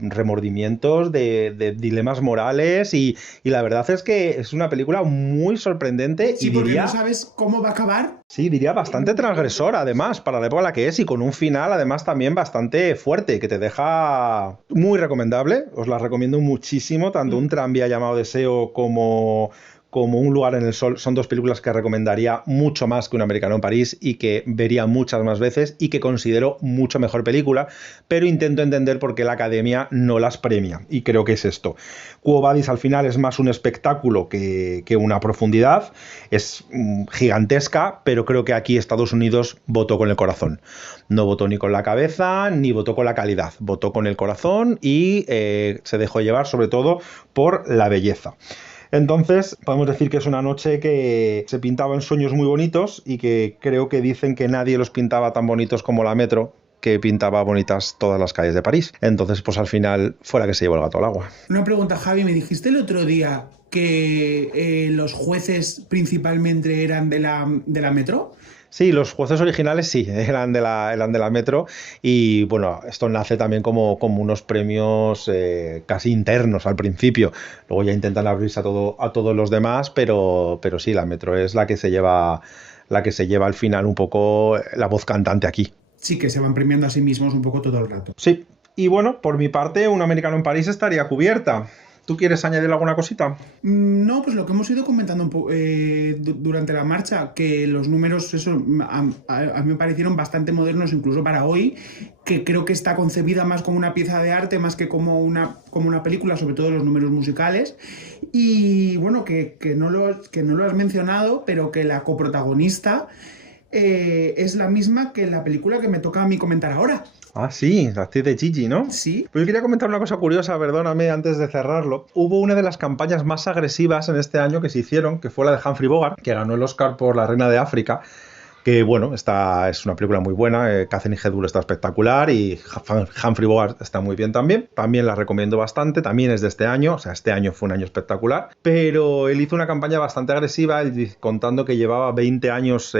remordimientos, de dilemas morales, y la verdad es que es una película muy sorprendente. Sí, porque no sabes cómo va a acabar. Sí, diría bastante transgresora, además, para la época en la que es, y con un final, además, también bastante fuerte, que te deja muy recomendable. Os la recomiendo muchísimo, tanto Un tranvía llamado Deseo como Un lugar en el sol. Son dos películas que recomendaría mucho más que Un americano en París, y que vería muchas más veces, y que considero mucho mejor película, pero intento entender por qué la Academia no las premia, y creo que es esto. Quo Vadis al final es más un espectáculo que una profundidad, es gigantesca, pero creo que aquí Estados Unidos votó con el corazón. No votó ni con la cabeza, ni votó con la calidad, votó con el corazón, y se dejó llevar sobre todo por la belleza. Entonces, podemos decir que es una noche que se pintaba en sueños muy bonitos, y que creo que dicen que nadie los pintaba tan bonitos como la Metro, que pintaba bonitas todas las calles de París. Entonces, pues al final fue la que se llevó el gato al agua. Una pregunta, Javi, me dijiste el otro día que los jueces principalmente eran de la Metro. Sí, los jueces originales sí, eran de la Metro, y bueno, esto nace también como unos premios casi internos al principio. Luego ya intentan abrirse a todos los demás, pero sí, la Metro es la que se lleva al final un poco la voz cantante aquí. Sí, que se van premiando a sí mismos un poco todo el rato. Sí, y bueno, por mi parte, Un americano en París estaría cubierta. ¿Tú quieres añadir alguna cosita? No, pues lo que hemos ido comentando durante la marcha, que los números, eso, a mí me parecieron bastante modernos incluso para hoy, que creo que está concebida más como una pieza de arte más que como una película, sobre todo los números musicales. Y bueno, que no lo has mencionado, pero que la coprotagonista es la misma que la película que me toca a mí comentar ahora. Ah, sí, la actriz de Gigi, ¿no? Sí. Pues yo quería comentar una cosa curiosa, perdóname, antes de cerrarlo. Hubo una de las campañas más agresivas en este año que se hicieron, que fue la de Humphrey Bogart, que ganó el Oscar por La Reina de África, que bueno, es una película muy buena, Catherine Hepburn está espectacular y Humphrey Bogart está muy bien también. También la recomiendo bastante, también es de este año, o sea, este año fue un año espectacular, pero él hizo una campaña bastante agresiva, contando que llevaba 20 años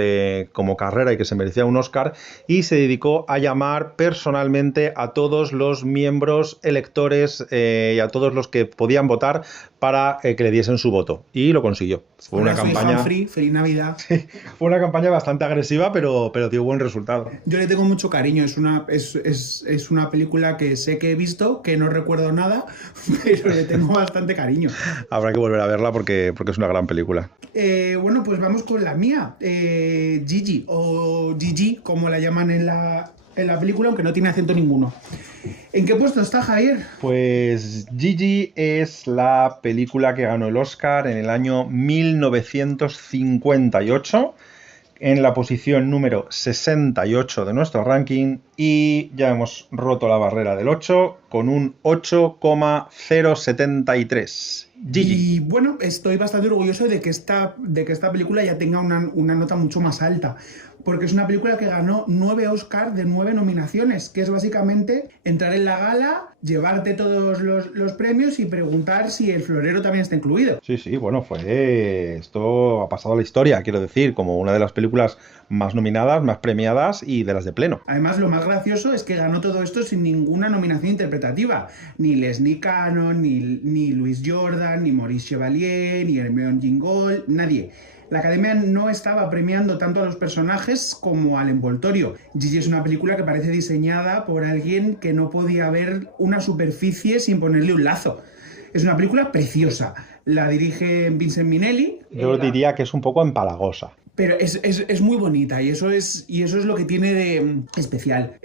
como carrera y que se merecía un Oscar, y se dedicó a llamar personalmente a todos los miembros electores y a todos los que podían votar para que le diesen su voto, y lo consiguió. Fue Hola, una soy campaña... Humphrey, feliz Navidad. Fue una campaña bastante agresiva, pero dio buen resultado. Yo le tengo mucho cariño, es una película que sé que he visto, que no recuerdo nada, pero le tengo bastante cariño. Habrá que volver a verla porque es una gran película. Bueno, pues vamos con la mía, Gigi, o Gigi, como la llaman en la película, aunque no tiene acento ninguno. ¿En qué puesto está, Javier? Pues Gigi es la película que ganó el Oscar en el año 1958, en la posición número 68 de nuestro ranking, y ya hemos roto la barrera del 8 con un 8,073. Gigi. Y bueno, estoy bastante orgulloso de que esta película ya tenga una nota mucho más alta, porque es una película que ganó 9 Oscars de 9 nominaciones, que es básicamente entrar en la gala, llevarte todos los premios y preguntar si el florero también está incluido. Sí, bueno, esto ha pasado a la historia, quiero decir, como una de las películas más nominadas, más premiadas y de las de pleno. Además, lo más gracioso es que ganó todo esto sin ninguna nominación interpretativa. Ni Leslie Cannon, ni Louis Jordan, ni Maurice Chevalier, ni Hermione Gingold, nadie. La Academia no estaba premiando tanto a los personajes como al envoltorio. Gigi es una película que parece diseñada por alguien que no podía ver una superficie sin ponerle un lazo. Es una película preciosa. La dirige Vincent Minnelli. Yo diría que es un poco empalagosa. Pero es muy bonita y eso es lo que tiene de especial.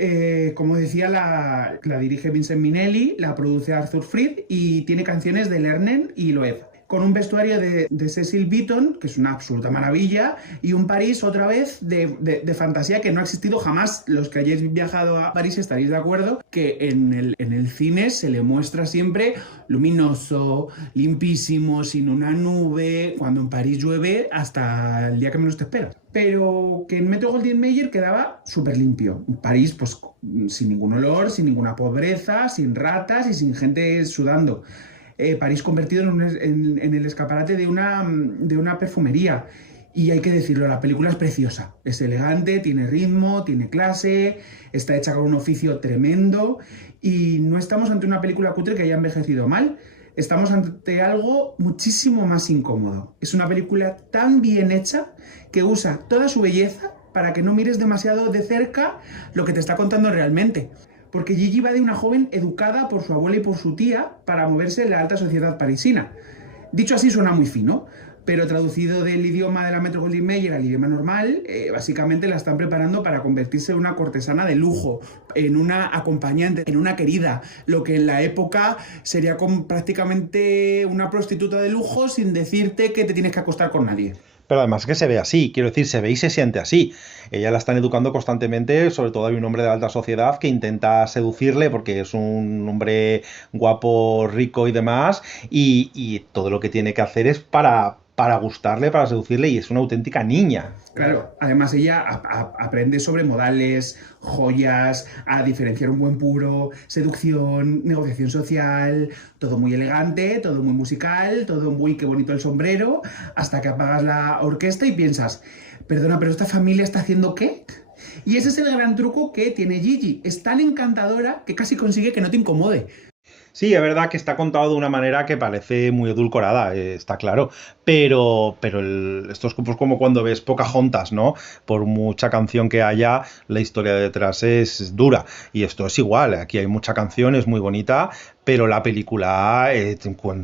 Como decía, la dirige Vincent Minnelli, la produce Arthur Freed y tiene canciones de Lernen y Loeb, con un vestuario de Cecil Beaton, que es una absoluta maravilla, y un París otra vez de fantasía que no ha existido jamás. Los que hayáis viajado a París estaréis de acuerdo que en el cine se le muestra siempre luminoso, limpísimo, sin una nube, cuando en París llueve hasta el día que menos te esperas. Pero que en Metro-Goldwyn-Mayer quedaba súper limpio. París, pues, sin ningún olor, sin ninguna pobreza, sin ratas y sin gente sudando. París convertido en el escaparate de una perfumería. Y hay que decirlo, la película es preciosa, es elegante, tiene ritmo, tiene clase, está hecha con un oficio tremendo y no estamos ante una película cutre que haya envejecido mal, estamos ante algo muchísimo más incómodo. Es una película tan bien hecha que usa toda su belleza para que no mires demasiado de cerca lo que te está contando realmente. Porque Gigi va de una joven educada por su abuela y por su tía para moverse en la alta sociedad parisina. Dicho así suena muy fino, pero traducido del idioma de la Metro-Goldwyn-Mayer al idioma normal, básicamente la están preparando para convertirse en una cortesana de lujo, en una acompañante, en una querida, lo que en la época sería prácticamente una prostituta de lujo sin decirte que te tienes que acostar con nadie. Pero además que se ve así, quiero decir, se ve y se siente así. Ella la están educando constantemente, sobre todo hay un hombre de la alta sociedad que intenta seducirle porque es un hombre guapo, rico y demás, y todo lo que tiene que hacer es para gustarle, para seducirle, y es una auténtica niña. Claro, además ella aprende sobre modales, joyas, a diferenciar un buen puro, seducción, negociación social, todo muy elegante, todo muy musical, todo muy qué bonito el sombrero, hasta que apagas la orquesta y piensas, perdona, pero ¿esta familia está haciendo qué? Y ese es el gran truco que tiene Gigi, es tan encantadora que casi consigue que no te incomode. Sí, es verdad que está contado de una manera que parece muy edulcorada, está claro, pero esto es pues como cuando ves Pocahontas, ¿no? Por mucha canción que haya, la historia detrás es dura, y esto es igual, aquí hay mucha canción, es muy bonita, pero la película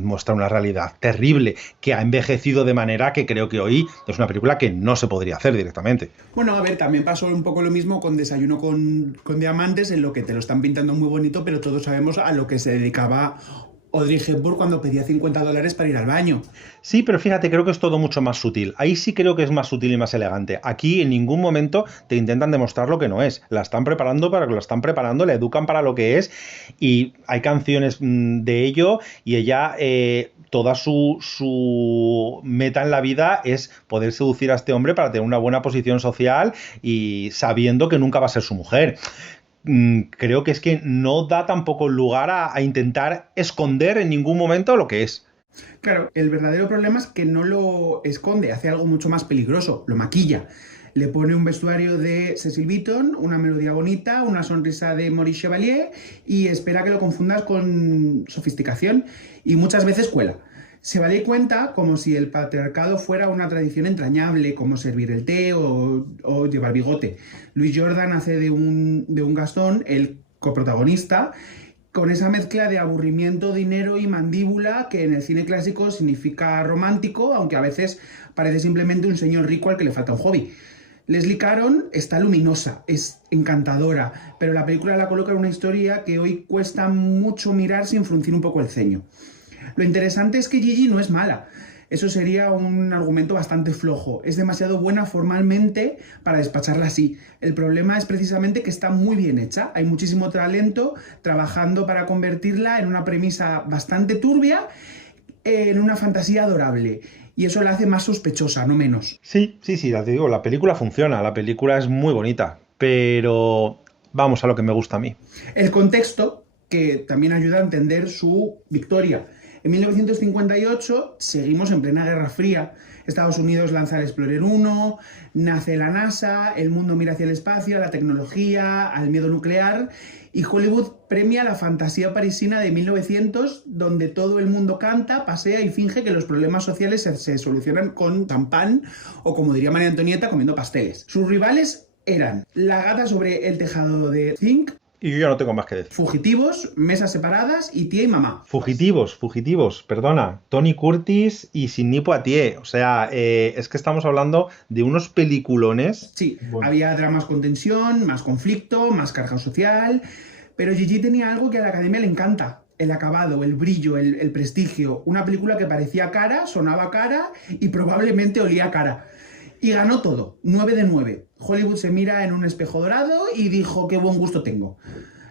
muestra una realidad terrible, que ha envejecido de manera que creo que hoy es una película que no se podría hacer directamente. Bueno, a ver, también pasó un poco lo mismo con Desayuno con diamantes, en lo que te lo están pintando muy bonito, pero todos sabemos a lo que se dedicaba Audrey Hepburn cuando pedía $50 para ir al baño. Sí, pero fíjate, creo que es todo mucho más sutil. Ahí sí creo que es más sutil y más elegante. Aquí en ningún momento te intentan demostrar lo que no es. La están preparando para que lo están preparando, la educan para lo que es y hay canciones de ello y ella, toda su meta en la vida es poder seducir a este hombre para tener una buena posición social y sabiendo que nunca va a ser su mujer. Creo que es que no da tampoco lugar a intentar esconder en ningún momento lo que es. Claro, el verdadero problema es que no lo esconde, hace algo mucho más peligroso, lo maquilla. Le pone un vestuario de Cecil Beaton, una melodía bonita, una sonrisa de Maurice Chevalier y espera que lo confundas con sofisticación y muchas veces cuela. Chevalier cuenta como si el patriarcado fuera una tradición entrañable, como servir el té o llevar bigote. Louis Jordan hace de un Gastón el coprotagonista, con esa mezcla de aburrimiento, dinero y mandíbula que en el cine clásico significa romántico, aunque a veces parece simplemente un señor rico al que le falta un hobby. Leslie Caron está luminosa, es encantadora, pero la película la coloca en una historia que hoy cuesta mucho mirar sin fruncir un poco el ceño. Lo interesante es que Gigi no es mala. Eso sería un argumento bastante flojo. Es demasiado buena formalmente para despacharla así. El problema es precisamente que está muy bien hecha. Hay muchísimo talento trabajando para convertirla en una premisa bastante turbia, en una fantasía adorable. Y eso la hace más sospechosa, no menos. Sí, sí, sí, ya te digo, la película funciona, la película es muy bonita, pero vamos a lo que me gusta a mí. El contexto, que también ayuda a entender su victoria. En 1958 seguimos en plena Guerra Fría. Estados Unidos lanza el Explorer 1, nace la NASA, el mundo mira hacia el espacio, a la tecnología, al miedo nuclear y Hollywood premia la fantasía parisina de 1900 donde todo el mundo canta, pasea y finge que los problemas sociales se solucionan con champán o, como diría María Antonieta, comiendo pasteles. Sus rivales eran La gata sobre el tejado de Zinc, Y yo ya no tengo más que decir. Fugitivos, Mesas separadas y Tía y Mamá. Fugitivos, perdona. Tony Curtis y Sidney Poitier. O sea, es que estamos hablando de unos peliculones. Sí, Bueno, había dramas con tensión, más conflicto, más carga social, pero Gigi tenía algo que a la academia le encanta. El acabado, el brillo, el prestigio. Una película que parecía cara, sonaba cara y probablemente olía cara. Y ganó todo, 9 de 9. Hollywood se mira en un espejo dorado y dijo qué buen gusto tengo.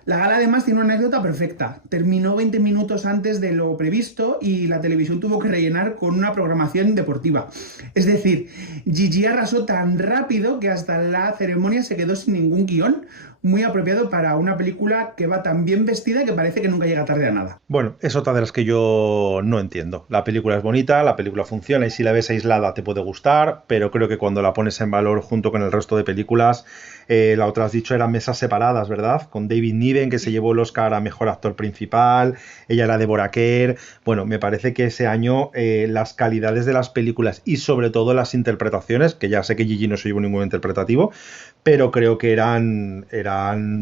La gala además tiene una anécdota perfecta. Terminó 20 minutos antes de lo previsto y la televisión tuvo que rellenar con una programación deportiva. Es decir, Gigi arrasó tan rápido que hasta la ceremonia se quedó sin ningún guión, muy apropiado para una película que va tan bien vestida que parece que nunca llega tarde a nada. bueno, es otra de las que yo no entiendo. La película es bonita, la película funciona y si la ves aislada te puede gustar, pero creo que cuando la pones en valor junto con el resto de películas, la otra has dicho eran Mesas separadas, ¿verdad? Con David Niven, que se llevó el Oscar a Mejor Actor Principal, ella era Deborah Kerr. Bueno, me parece que ese año las calidades de las películas y sobre todo las interpretaciones, que ya sé que Gigi no se llevó ningún interpretativo, pero creo que eran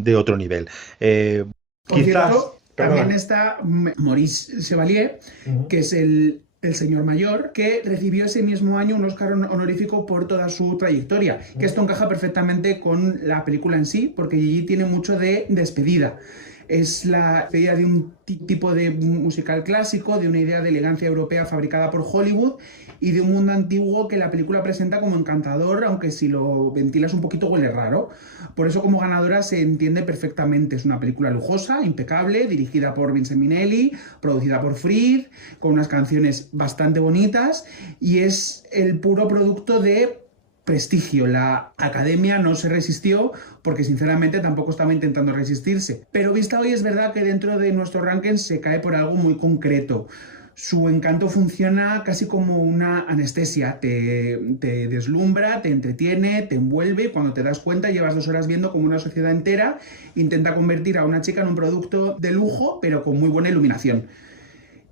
de otro nivel. Por Quizás... cierto, también Perdona. está Maurice Chevalier, que es el señor mayor, que recibió ese mismo año un Oscar honorífico por toda su trayectoria. Que esto encaja perfectamente con la película en sí, porque Gigi tiene mucho de despedida. Es la despedida de un tipo de musical clásico, de una idea de elegancia europea fabricada por Hollywood y de un mundo antiguo que la película presenta como encantador, aunque si lo ventilas un poquito huele raro. Por eso como ganadora se entiende perfectamente. Es una película lujosa, impecable, dirigida por Vincent Minnelli, producida por Fried, con unas canciones bastante bonitas y es el puro producto de prestigio. La academia no se resistió porque sinceramente tampoco estaba intentando resistirse. Pero vista hoy es verdad que dentro de nuestro ranking se cae por algo muy concreto. Su encanto funciona casi como una anestesia, te deslumbra, te entretiene, te envuelve y cuando te das cuenta llevas 2 horas viendo como una sociedad entera intenta convertir a una chica en un producto de lujo pero con muy buena iluminación.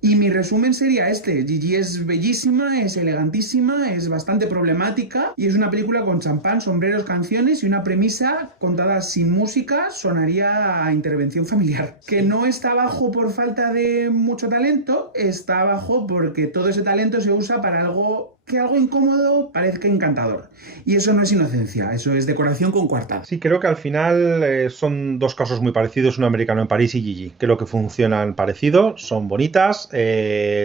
Y mi resumen sería este: Gigi es bellísima, es elegantísima, es bastante problemática y es una película con champán, sombreros, canciones y una premisa contada sin música, sonaría a intervención familiar. Que no está bajo por falta de mucho talento, está bajo porque todo ese talento se usa para algo que algo incómodo parezca encantador. Y eso no es inocencia, eso es decoración con coartada. Sí, creo que al final son dos casos muy parecidos, un americano en París y Gigi. Creo que funcionan parecido, son bonitas,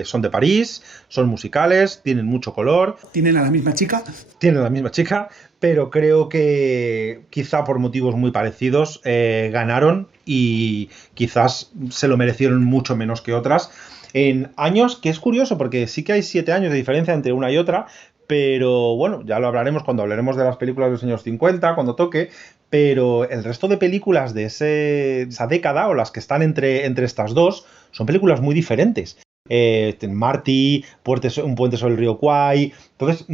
son de París, son musicales, tienen mucho color. ¿Tienen a la misma chica? Tienen a la misma chica, pero creo que quizá por motivos muy parecidos ganaron y quizás se lo merecieron mucho menos que otras. En años, que es curioso porque sí que hay 7 años de diferencia entre una y otra, pero bueno, ya lo hablaremos cuando hablaremos de las películas de los años 50, cuando toque, pero el resto de películas de esa década o las que están entre estas dos son películas muy diferentes. Marty, Un puente sobre el río Kwai. Entonces,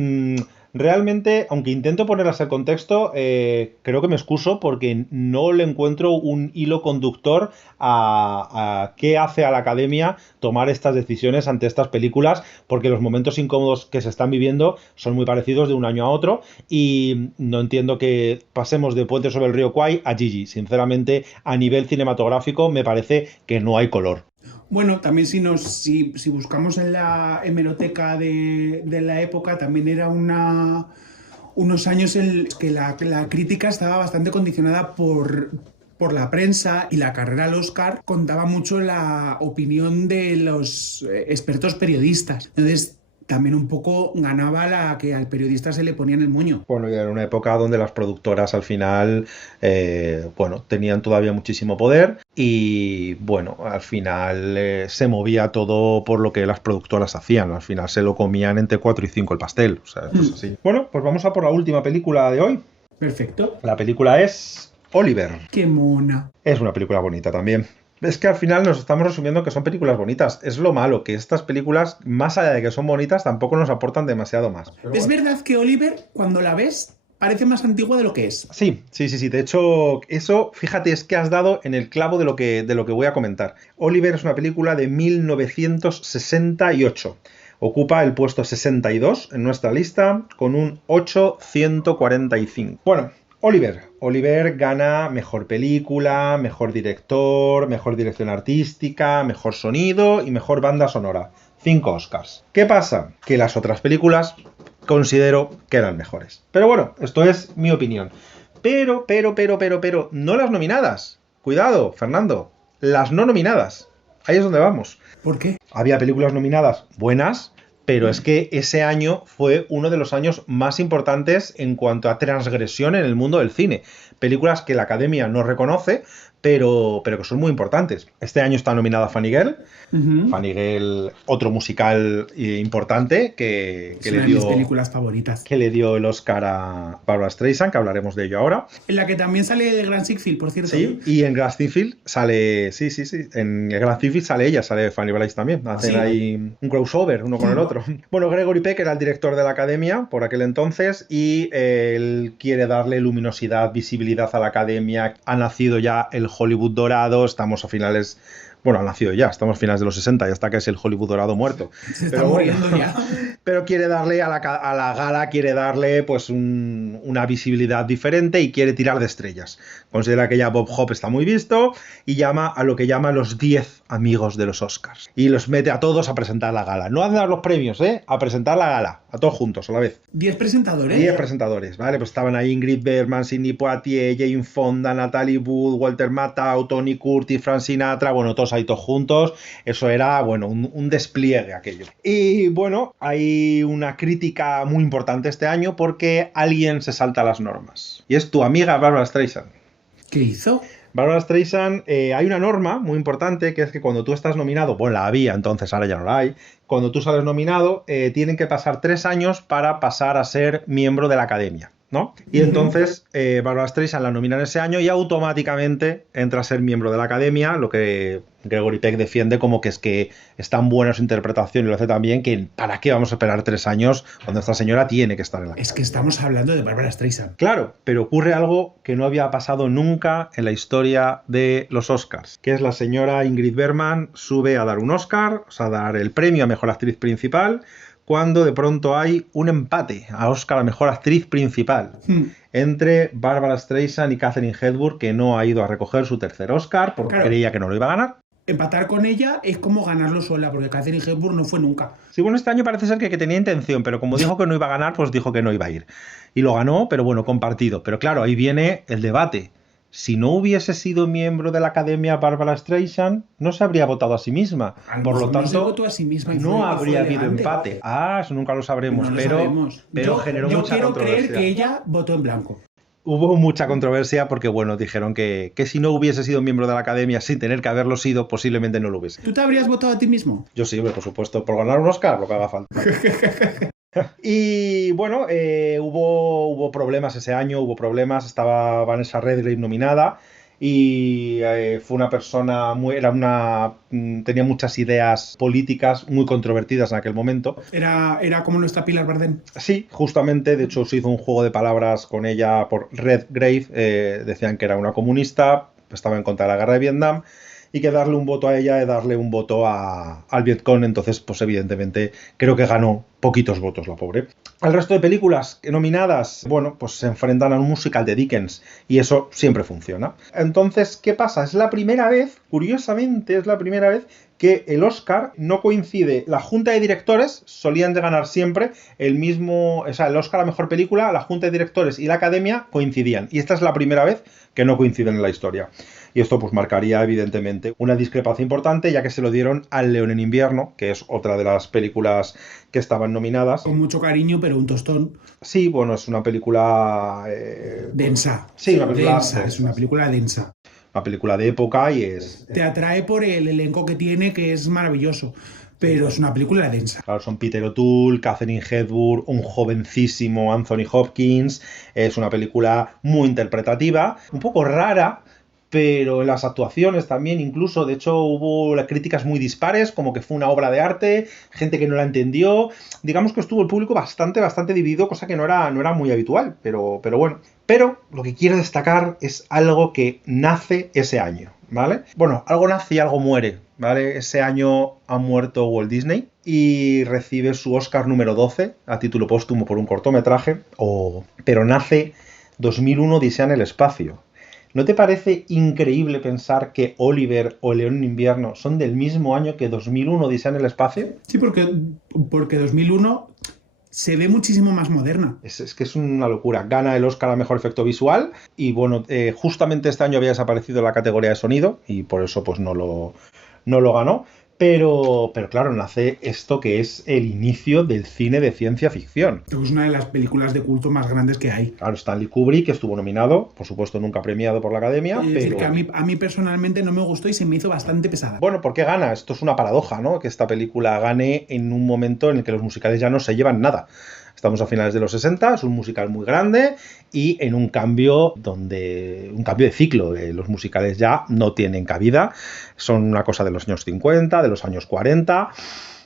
realmente, aunque intento ponerlas en contexto, creo que me excuso porque no le encuentro un hilo conductor a qué hace a la academia tomar estas decisiones ante estas películas, porque los momentos incómodos que se están viviendo son muy parecidos de un año a otro y no entiendo que pasemos de Puente sobre el río Kwai a Gigi. Sinceramente, a nivel cinematográfico me parece que no hay color. Bueno, también si buscamos en la hemeroteca de la época, también era unos años en que la crítica estaba bastante condicionada por la prensa, y la carrera al Oscar contaba mucho la opinión de los expertos periodistas. Entonces, también un poco ganaba la que al periodista se le ponía en el moño. Bueno, y era una época donde las productoras al final, tenían todavía muchísimo poder y, bueno, al final se movía todo por lo que las productoras hacían. Al final se lo comían entre 4 y 5 el pastel. O sea, esto es así. Bueno, pues vamos a por la última película de hoy. Perfecto. La película es Oliver. ¡Qué mona! Es una película bonita también. Es que al final nos estamos resumiendo que son películas bonitas. Es lo malo, que estas películas, más allá de que son bonitas, tampoco nos aportan demasiado más. Pero Es bueno. verdad que Oliver, cuando la ves, parece más antigua de lo que es. Sí. De hecho, eso, fíjate, es que has dado en el clavo de lo que voy a comentar. Oliver es una película de 1968. Ocupa el puesto 62 en nuestra lista con un 845. Bueno, Oliver gana mejor película, mejor director, mejor dirección artística, mejor sonido y mejor banda sonora. 5 Oscars. ¿Qué pasa? Que las otras películas considero que eran mejores. Pero bueno, esto es mi opinión. Pero, no las nominadas. Cuidado, Fernando. Las no nominadas. Ahí es donde vamos. ¿Por qué? Había películas nominadas buenas, pero es que ese año fue uno de los años más importantes en cuanto a transgresión en el mundo del cine. Películas que la Academia no reconoce, pero que son muy importantes. Este año está nominada Funny Girl. Funny Girl, otro musical importante que Es le una de mis dio, películas favoritas. que le dio el Oscar a Barbra Streisand, que hablaremos de ello ahora. En la que también sale el Gran Siegfried, por cierto. Sí, y en Glass Steamfield sale, sí, en Glass Steamfield sale ella, sale Fanny Bryce también. Hacen Sí. ahí un crossover uno con el otro. Bueno, Gregory Peck era el director de la Academia por aquel entonces y él quiere darle luminosidad, visibilidad a la Academia. Ha nacido ya el Hollywood dorado, estamos a finales... Bueno, ha nacido ya, estamos a finales de los 60, ya está que es el Hollywood dorado muerto. Se está muriendo ya. Pero quiere darle a la gala, quiere darle pues una visibilidad diferente y quiere tirar de estrellas. Considera que ya Bob Hope está muy visto y llama a lo que llama los 10 amigos de los Oscars. Y los mete a todos a presentar la gala. No a dar los premios, a presentar la gala. A todos juntos, a la vez. 10 presentadores. 10 presentadores, ¿vale? Pues estaban ahí Ingrid Bergman, Sidney Poitier, Jane Fonda, Natalie Wood, Walter Matthau, Tony Curtis, Frank Sinatra, bueno, todos ahí todos juntos. Eso era, bueno, un despliegue aquello. Y bueno, hay una crítica muy importante este año porque alguien se salta las normas. Y es tu amiga Barbra Streisand. ¿Qué hizo? Barbra Streisand, hay una norma muy importante que es que cuando tú estás nominado, bueno, la había entonces, ahora ya no la hay, cuando tú sales nominado, tienen que pasar 3 años para pasar a ser miembro de la Academia, ¿no? Y entonces Barbra Streisand la nominan ese año y automáticamente entra a ser miembro de la Academia, lo que Gregory Peck defiende como que es tan buena su interpretación y lo hace tan bien que ¿para qué vamos a esperar 3 años cuando esta señora tiene que estar en la Academia? Es que estamos hablando de Barbra Streisand. Claro, pero ocurre algo que no había pasado nunca en la historia de los Oscars, que es la señora Ingrid Bergman sube a dar un Oscar, o sea, a dar el premio a Mejor Actriz Principal, cuando de pronto hay un empate a Oscar a Mejor Actriz Principal entre Barbra Streisand y Katharine Hepburn, que no ha ido a recoger su tercer Oscar porque creía que no lo iba a ganar. empatar con ella es como ganarlo sola, porque Katharine Hepburn no fue nunca. Sí, bueno, este año parece ser que tenía intención, pero como dijo que no iba a ganar, pues dijo que no iba a ir. Y lo ganó, pero bueno, compartido. Pero claro, ahí viene el debate. Si no hubiese sido miembro de la Academia Barbara Streisand, no se habría votado a sí misma. A lo Por lo mejor no se tanto, votó a sí misma y no fue habría habido elegante. empate. Ah, eso nunca lo sabremos, No lo pero, sabemos. pero generó Yo mucha quiero controversia. creer que ella votó en blanco. Hubo mucha controversia porque, bueno, dijeron que si no hubiese sido miembro de la Academia sin tener que haberlo sido, posiblemente no lo hubiese. ¿Tú te habrías votado a ti mismo? Yo sí, por supuesto, por ganar un Oscar, lo que haga falta. Y bueno, hubo problemas ese año, estaba Vanessa Redgrave nominada y fue una persona tenía muchas ideas políticas muy controvertidas en aquel momento. Era como nuestra Pilar Bardem. Sí, justamente, de hecho se hizo un juego de palabras con ella por Redgrave, decían que era una comunista, estaba en contra de la guerra de Vietnam, y que darle un voto a ella es darle un voto al Vietcong, entonces pues evidentemente creo que ganó poquitos votos la pobre. El resto de películas nominadas, bueno, pues se enfrentan a un musical de Dickens y eso siempre funciona. Entonces, ¿qué pasa? Es la primera vez, curiosamente, es la primera vez que el Oscar no coincide. La junta de directores solían de ganar siempre el mismo, o sea, el Oscar a mejor película, la junta de directores y la academia coincidían. Y esta es la primera vez que no coinciden en la historia. Y esto pues marcaría evidentemente una discrepancia importante, ya que se lo dieron al León en invierno, que es otra de las películas que estaban nominadas. Con mucho cariño, pero un tostón. Sí, bueno, es una película... densa. Sí, una película densa. Es una película densa. Una película de época y es... Te atrae por el elenco que tiene, que es maravilloso. Pero es una película densa. Claro, son Peter O'Toole, Katharine Hepburn, un jovencísimo Anthony Hopkins. Es una película muy interpretativa, un poco rara, pero en las actuaciones también incluso, de hecho hubo críticas muy dispares, como que fue una obra de arte, gente que no la entendió, digamos que estuvo el público bastante dividido, cosa que no era muy habitual, pero bueno. Pero lo que quiero destacar es algo que nace ese año, ¿vale? Bueno, algo nace y algo muere, ¿vale? Ese año ha muerto Walt Disney y recibe su Oscar número 12 a título póstumo por un cortometraje, pero nace 2001 Odisea en el espacio. ¿No te parece increíble pensar que Oliver o León en invierno son del mismo año que 2001 Odisea en el espacio? Sí, porque 2001 se ve muchísimo más moderna. Es que es una locura. Gana el Oscar a Mejor Efecto Visual y bueno, justamente este año había desaparecido la categoría de sonido y por eso pues no lo ganó. Pero claro, nace esto que es el inicio del cine de ciencia ficción. Es una de las películas de culto más grandes que hay. Claro, Stanley Kubrick estuvo nominado, por supuesto nunca premiado por la Academia, Es pero... decir, que a mí personalmente no me gustó y se me hizo bastante pesada. Bueno, ¿por qué gana? Esto es una paradoja, ¿no? Que esta película gane en un momento en el que los musicales ya no se llevan nada. Estamos a finales de los 60, es un musical muy grande y en un cambio de ciclo. Los musicales ya no tienen cabida, son una cosa de los años 50, de los años 40.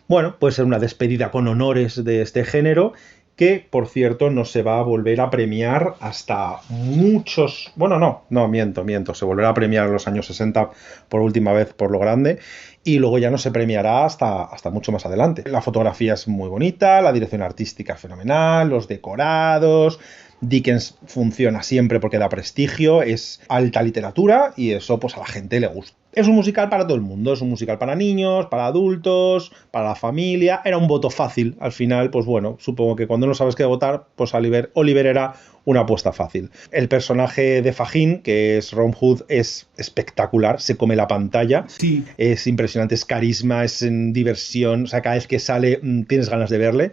Bueno, puede ser una despedida con honores de este género que, por cierto, no se va a volver a premiar hasta muchos... Bueno, miento. Se volverá a premiar en los años 60 por última vez por lo grande y luego ya no se premiará hasta mucho más adelante. La fotografía es muy bonita, la dirección artística es fenomenal, los decorados... Dickens funciona siempre porque da prestigio, es alta literatura y eso pues a la gente le gusta. Es un musical para todo el mundo, es un musical para niños, para adultos, para la familia. Era un voto fácil, al final, pues bueno, supongo que cuando no sabes qué votar, pues Oliver era una apuesta fácil. El personaje de Fagin, que es Ron Hood, es espectacular, se come la pantalla, sí. Es impresionante, es carisma, es diversión, o sea, cada vez que sale tienes ganas de verle.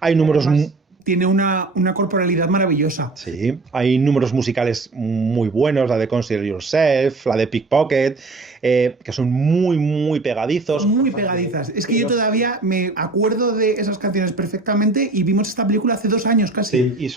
Hay números... Tiene una corporalidad maravillosa. Sí, hay números musicales muy buenos, la de Consider Yourself, la de Pickpocket, que son muy pegadizos. Muy pegadizas. Es que yo todavía me acuerdo de esas canciones perfectamente y vimos esta película hace 2 años casi. Sí, y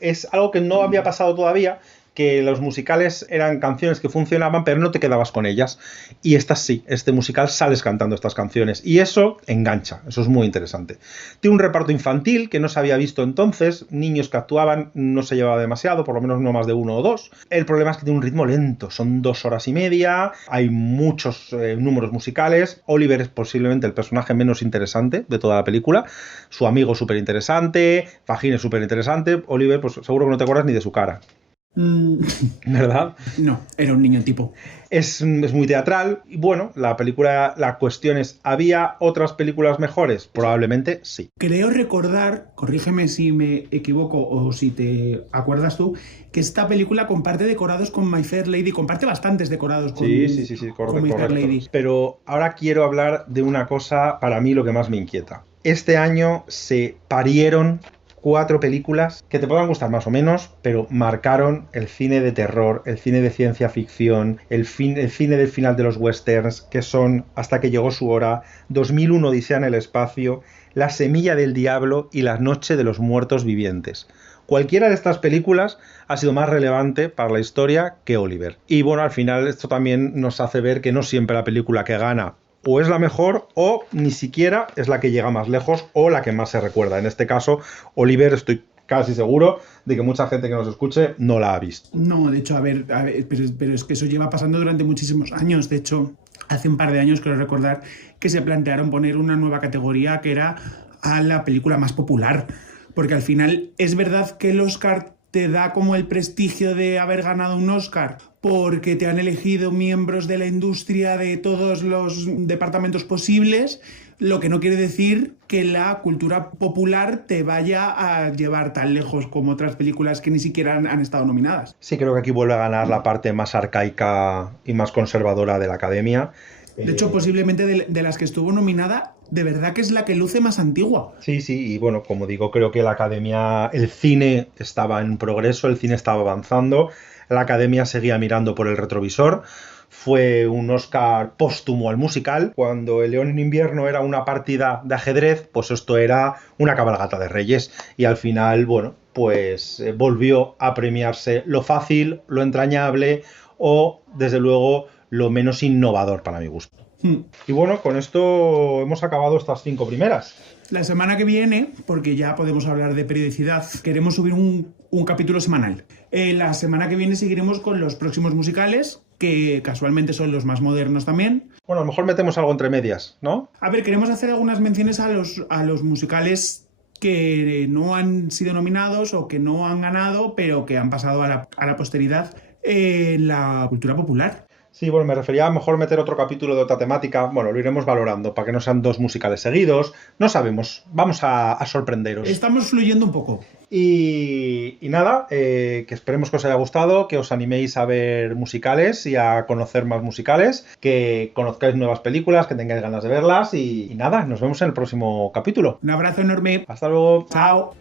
es algo que no había pasado todavía, que los musicales eran canciones que funcionaban, pero no te quedabas con ellas. Y estas sí, este musical sales cantando estas canciones. Y eso engancha, eso es muy interesante. Tiene un reparto infantil que no se había visto entonces, niños que actuaban, no se llevaba demasiado, por lo menos no más de 1 o 2. El problema es que tiene un ritmo lento, son 2 horas y media, hay muchos números musicales. Oliver es posiblemente el personaje menos interesante de toda la película. Su amigo es súper interesante, Fagin es súper interesante. Oliver, pues seguro que no te acuerdas ni de su cara. Mm, ¿verdad? no, era un niño tipo. Es muy teatral y bueno, la película, la cuestión es, ¿había otras películas mejores? Probablemente sí. Creo recordar, corrígeme si me equivoco o si te acuerdas tú, que esta película comparte decorados con My Fair Lady, comparte bastantes decorados Sí, con My Fair correcto. Lady. Pero ahora quiero hablar de una cosa, para mí lo que más me inquieta. Este año se parieron 4 películas que te puedan gustar más o menos, pero marcaron el cine de terror, el cine de ciencia ficción, el cine del final de los westerns, que son Hasta que llegó su hora, 2001 Odisea en el espacio, La semilla del diablo y La noche de los muertos vivientes. Cualquiera de estas películas ha sido más relevante para la historia que Oliver. Y bueno, al final esto también nos hace ver que no siempre la película que gana o es la mejor o ni siquiera es la que llega más lejos o la que más se recuerda. En este caso, Oliver, estoy casi seguro de que mucha gente que nos escuche no la ha visto. No, de hecho, pero es que eso lleva pasando durante muchísimos años. De hecho, hace un par de años creo recordar que se plantearon poner una nueva categoría que era a la película más popular. Porque al final es verdad que el Oscar te da como el prestigio de haber ganado un Oscar porque te han elegido miembros de la industria de todos los departamentos posibles, lo que no quiere decir que la cultura popular te vaya a llevar tan lejos como otras películas que ni siquiera han estado nominadas. Sí, creo que aquí vuelve a ganar la parte más arcaica y más conservadora de la academia. De hecho, posiblemente de las que estuvo nominada, de verdad que es la que luce más antigua. Sí, y bueno, como digo, creo que la academia, el cine estaba en progreso, el cine estaba avanzando, la academia seguía mirando por el retrovisor. Fue un Oscar póstumo al musical. Cuando El León en invierno era una partida de ajedrez, pues esto era una cabalgata de reyes. Y al final, bueno, pues volvió a premiarse lo fácil, lo entrañable o, desde luego, lo menos innovador para mi gusto. Y bueno, con esto hemos acabado estas 5 primeras. La semana que viene, porque ya podemos hablar de periodicidad, queremos subir un capítulo semanal. La semana que viene seguiremos con los próximos musicales, que casualmente son los más modernos también. Bueno, a lo mejor metemos algo entre medias, ¿no? A ver, queremos hacer algunas menciones a los musicales que no han sido nominados o que no han ganado, pero que han pasado a la posteridad en la cultura popular. Sí, bueno, me refería a mejor meter otro capítulo de otra temática. Bueno, lo iremos valorando para que no sean 2 musicales seguidos. No sabemos, vamos a sorprenderos. Estamos fluyendo un poco. Y nada, que esperemos que os haya gustado, que os animéis a ver musicales y a conocer más musicales, que conozcáis nuevas películas, que tengáis ganas de verlas y nada, nos vemos en el próximo capítulo. Un abrazo enorme. Hasta luego. Chao.